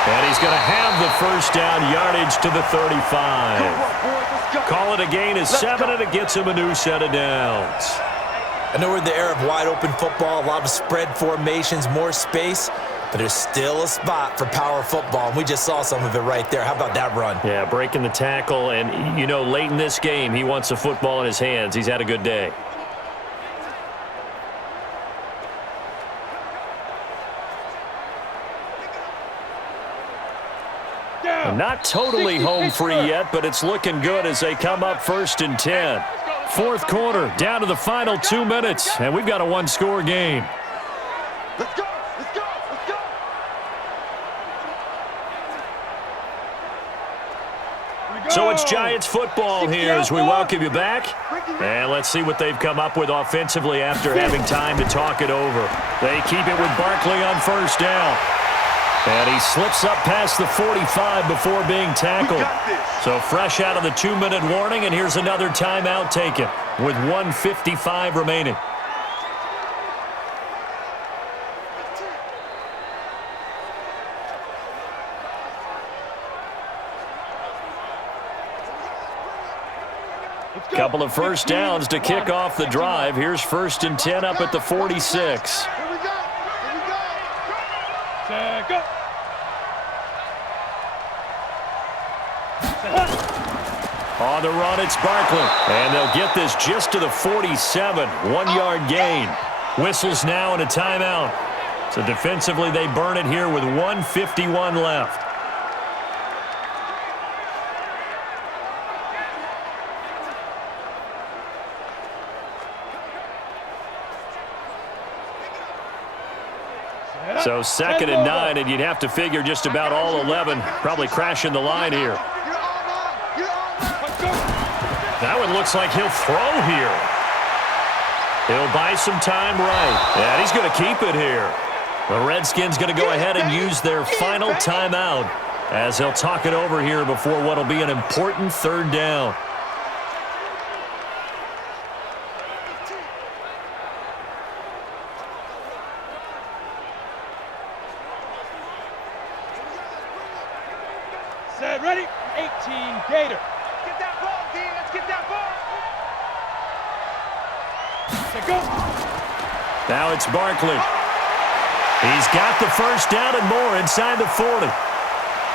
And he's going to have the first down, yardage to the 35. Call it a gain of 7, and it gets him a new set of downs. I know we're in the era of wide open football, a lot of spread formations, more space, but there's still a spot for power football, and we just saw some of it right there. How about that run? Yeah, breaking the tackle, and, you know, late in this game, he wants the football in his hands. He's had a good day. Not totally home free yet, but it's looking good as they come up 1st and 10. Fourth quarter, down to the final 2 minutes, and we've got a one-score game. Let's go. Let's go. Let's go. So it's Giants football here as we welcome you back. And let's see what they've come up with offensively after having time to talk it over. They keep it with Barkley on 1st down. And he slips up past the 45 before being tackled. So fresh out of the 2-minute warning, and here's another timeout taken with 1:55 remaining. Couple of first downs to kick off the drive. Here's 1st and 10 up at the 46. Here we go. Here we go. Set, go. On the run, it's Barkley. And they'll get this just to the 47. 1-yard gain. Whistles now and a timeout. So defensively, they burn it here with 1:51 left. So 2nd and 9, and you'd have to figure just about all 11 probably crashing the line here. That one looks like he'll throw here. He'll buy some time right. And he's going to keep it here. The Redskins going to go ahead and use their final timeout as they'll talk it over here before what will be an important 3rd down. Set, ready. 18 Gator. Get that ball, D. Let's get that ball. Set, go. Now it's Barkley. He's got the 1st down and more inside the 40.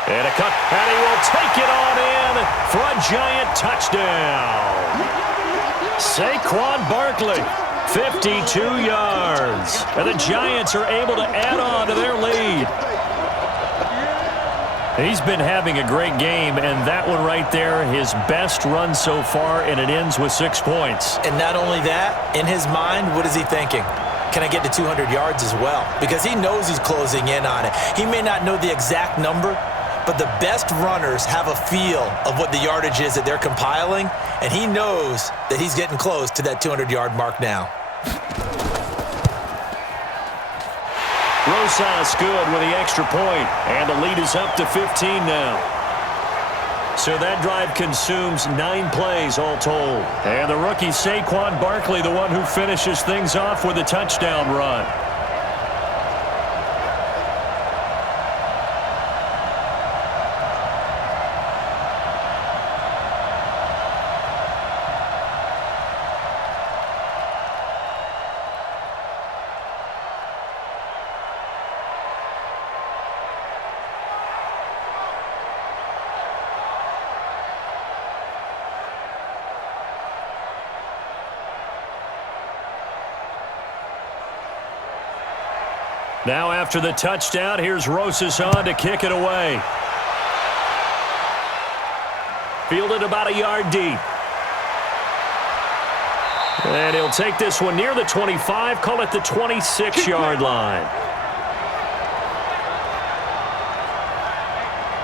And a cut, and he will take it on in for a Giant touchdown. Saquon Barkley, 52 yards. And the Giants are able to add on to their lead. He's been having a great game, and that one right there, his best run so far, and it ends with 6 points. And not only that, in his mind, what is he thinking? Can I get to 200 yards as well? Because he knows he's closing in on it. He may not know the exact number, but the best runners have a feel of what the yardage is that they're compiling, and he knows that he's getting close to that 200-yard mark now. Rosas good with the extra point, and the lead is up to 15 now. So that drive consumes 9 plays all told. And the rookie Saquon Barkley, the one who finishes things off with a touchdown run. Now after the touchdown, here's Rosas on to kick it away. Fielded about a yard deep. And he'll take this one near the 25, call it the 26-yard line.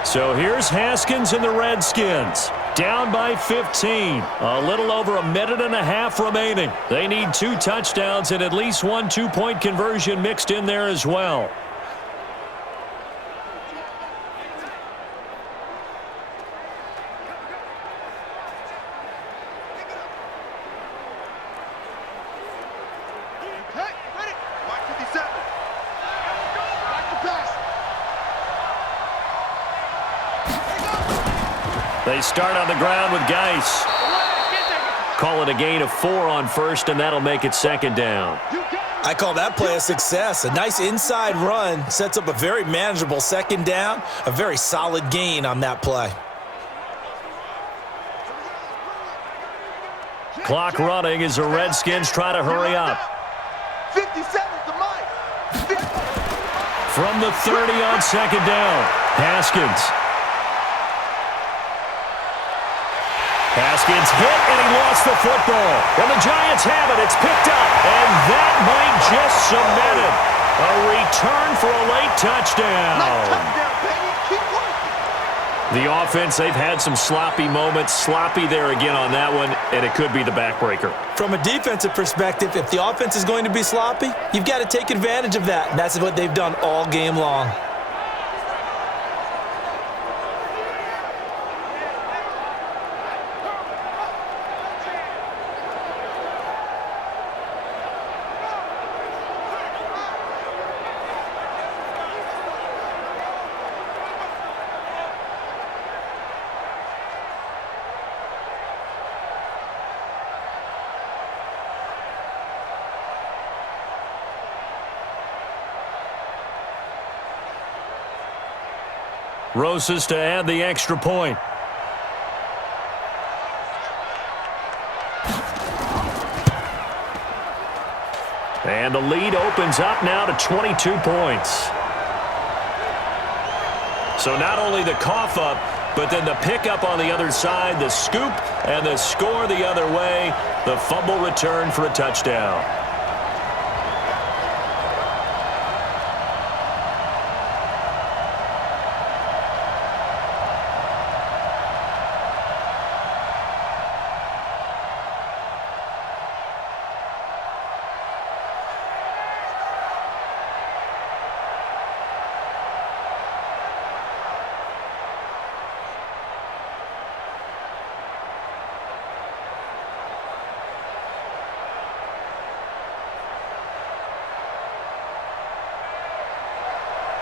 So here's Haskins and the Redskins. Down by 15. A little over a minute and a half remaining. They need 2 touchdowns and at least 1 two-point conversion mixed in there as well. Hey, ready. Mark 57. Back to pass. They start on the ground with Geis. Call it a gain of 4 on 1st, and that'll make it 2nd down. I call that play a success. A nice inside run sets up a very manageable 2nd down. A very solid gain on that play. Clock running as the Redskins try to hurry up. 57 to Mike. From the 30 on 2nd down, Haskins. Haskins hit, and he lost the football. And the Giants have it. It's picked up, and that might just cement it. A return for a late touchdown. Touchdown, baby. Keep working. The offense, they've had some sloppy moments. Sloppy there again on that one, and it could be the backbreaker. From a defensive perspective, if the offense is going to be sloppy, you've got to take advantage of that. And that's what they've done all game long. Rosas to add the extra point. And the lead opens up now to 22 points. So not only the cough up, but then the pickup on the other side, the scoop, and the score the other way. The fumble return for a touchdown.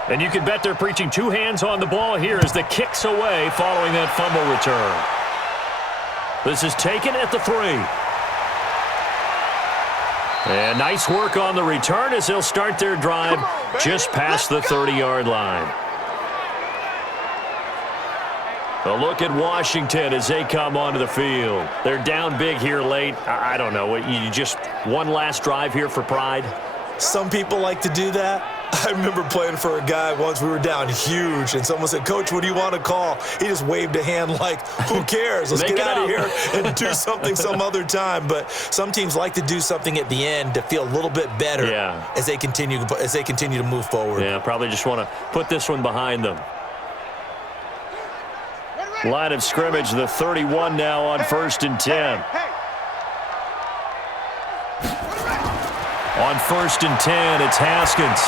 And you can bet they're preaching two hands on the ball here as the kick's away following that fumble return. This is taken at the 3. And nice work on the return as they'll start their drive just past the 30-yard line. A look at Washington as they come onto the field. They're down big here late. I don't know. You just one last drive here for pride? Some people like to do that. I remember playing for a guy once. We were down huge, and someone said, "Coach, what do you want to call?" He just waved a hand like, who cares? Let's get out of here and do something some other time. But some teams like to do something at the end to feel a little bit better as they continue to move forward. Yeah, probably just want to put this one behind them. Line of scrimmage, the 31 now on 1st and 10. On 1st and 10, it's Haskins.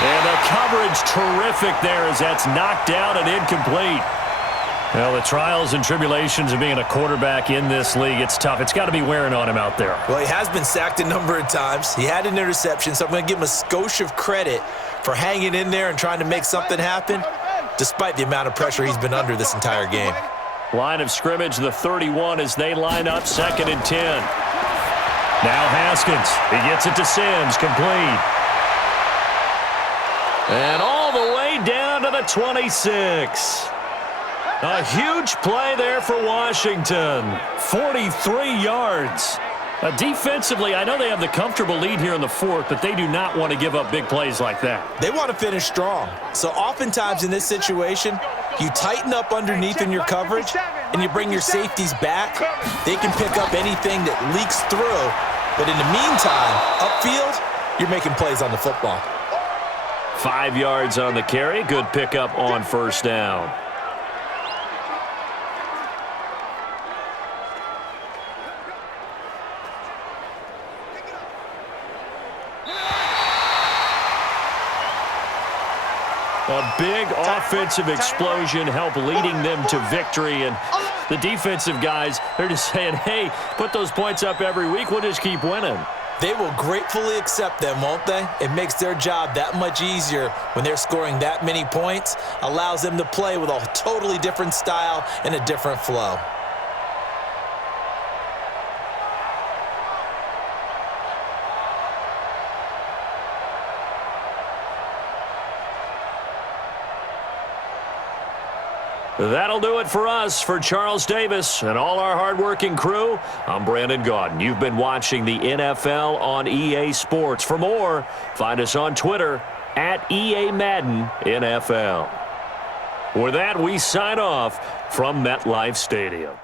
And the coverage terrific there as that's knocked down and incomplete. Well, the trials and tribulations of being a quarterback in this league, it's tough. It's got to be wearing on him out there. Well, he has been sacked a number of times. He had an interception, so I'm going to give him a skosh of credit for hanging in there and trying to make something happen, despite the amount of pressure he's been under this entire game. Line of scrimmage, the 31 as they line up 2nd and 10. Now Haskins. He gets it to Sims, complete. And all the way down to the 26. A huge play there for Washington. 43 yards. Defensively, I know they have the comfortable lead here in the 4th, but they do not want to give up big plays like that. They want to finish strong. So oftentimes in this situation, you tighten up underneath in your coverage, and you bring your safeties back. They can pick up anything that leaks through. But in the meantime, upfield, you're making plays on the football. 5 yards on the carry. Good pickup on 1st down. A big offensive explosion helped leading them to victory. And the defensive guys, they're just saying, hey, put those points up every week. We'll just keep winning. They will gratefully accept them, won't they? It makes their job that much easier when they're scoring that many points. Allows them to play with a totally different style and a different flow. That'll do it for us. For Charles Davis and all our hardworking crew, I'm Brandon Gaudin. You've been watching the NFL on EA Sports. For more, find us on Twitter @EA Madden NFL. With that, we sign off. from MetLife Stadium.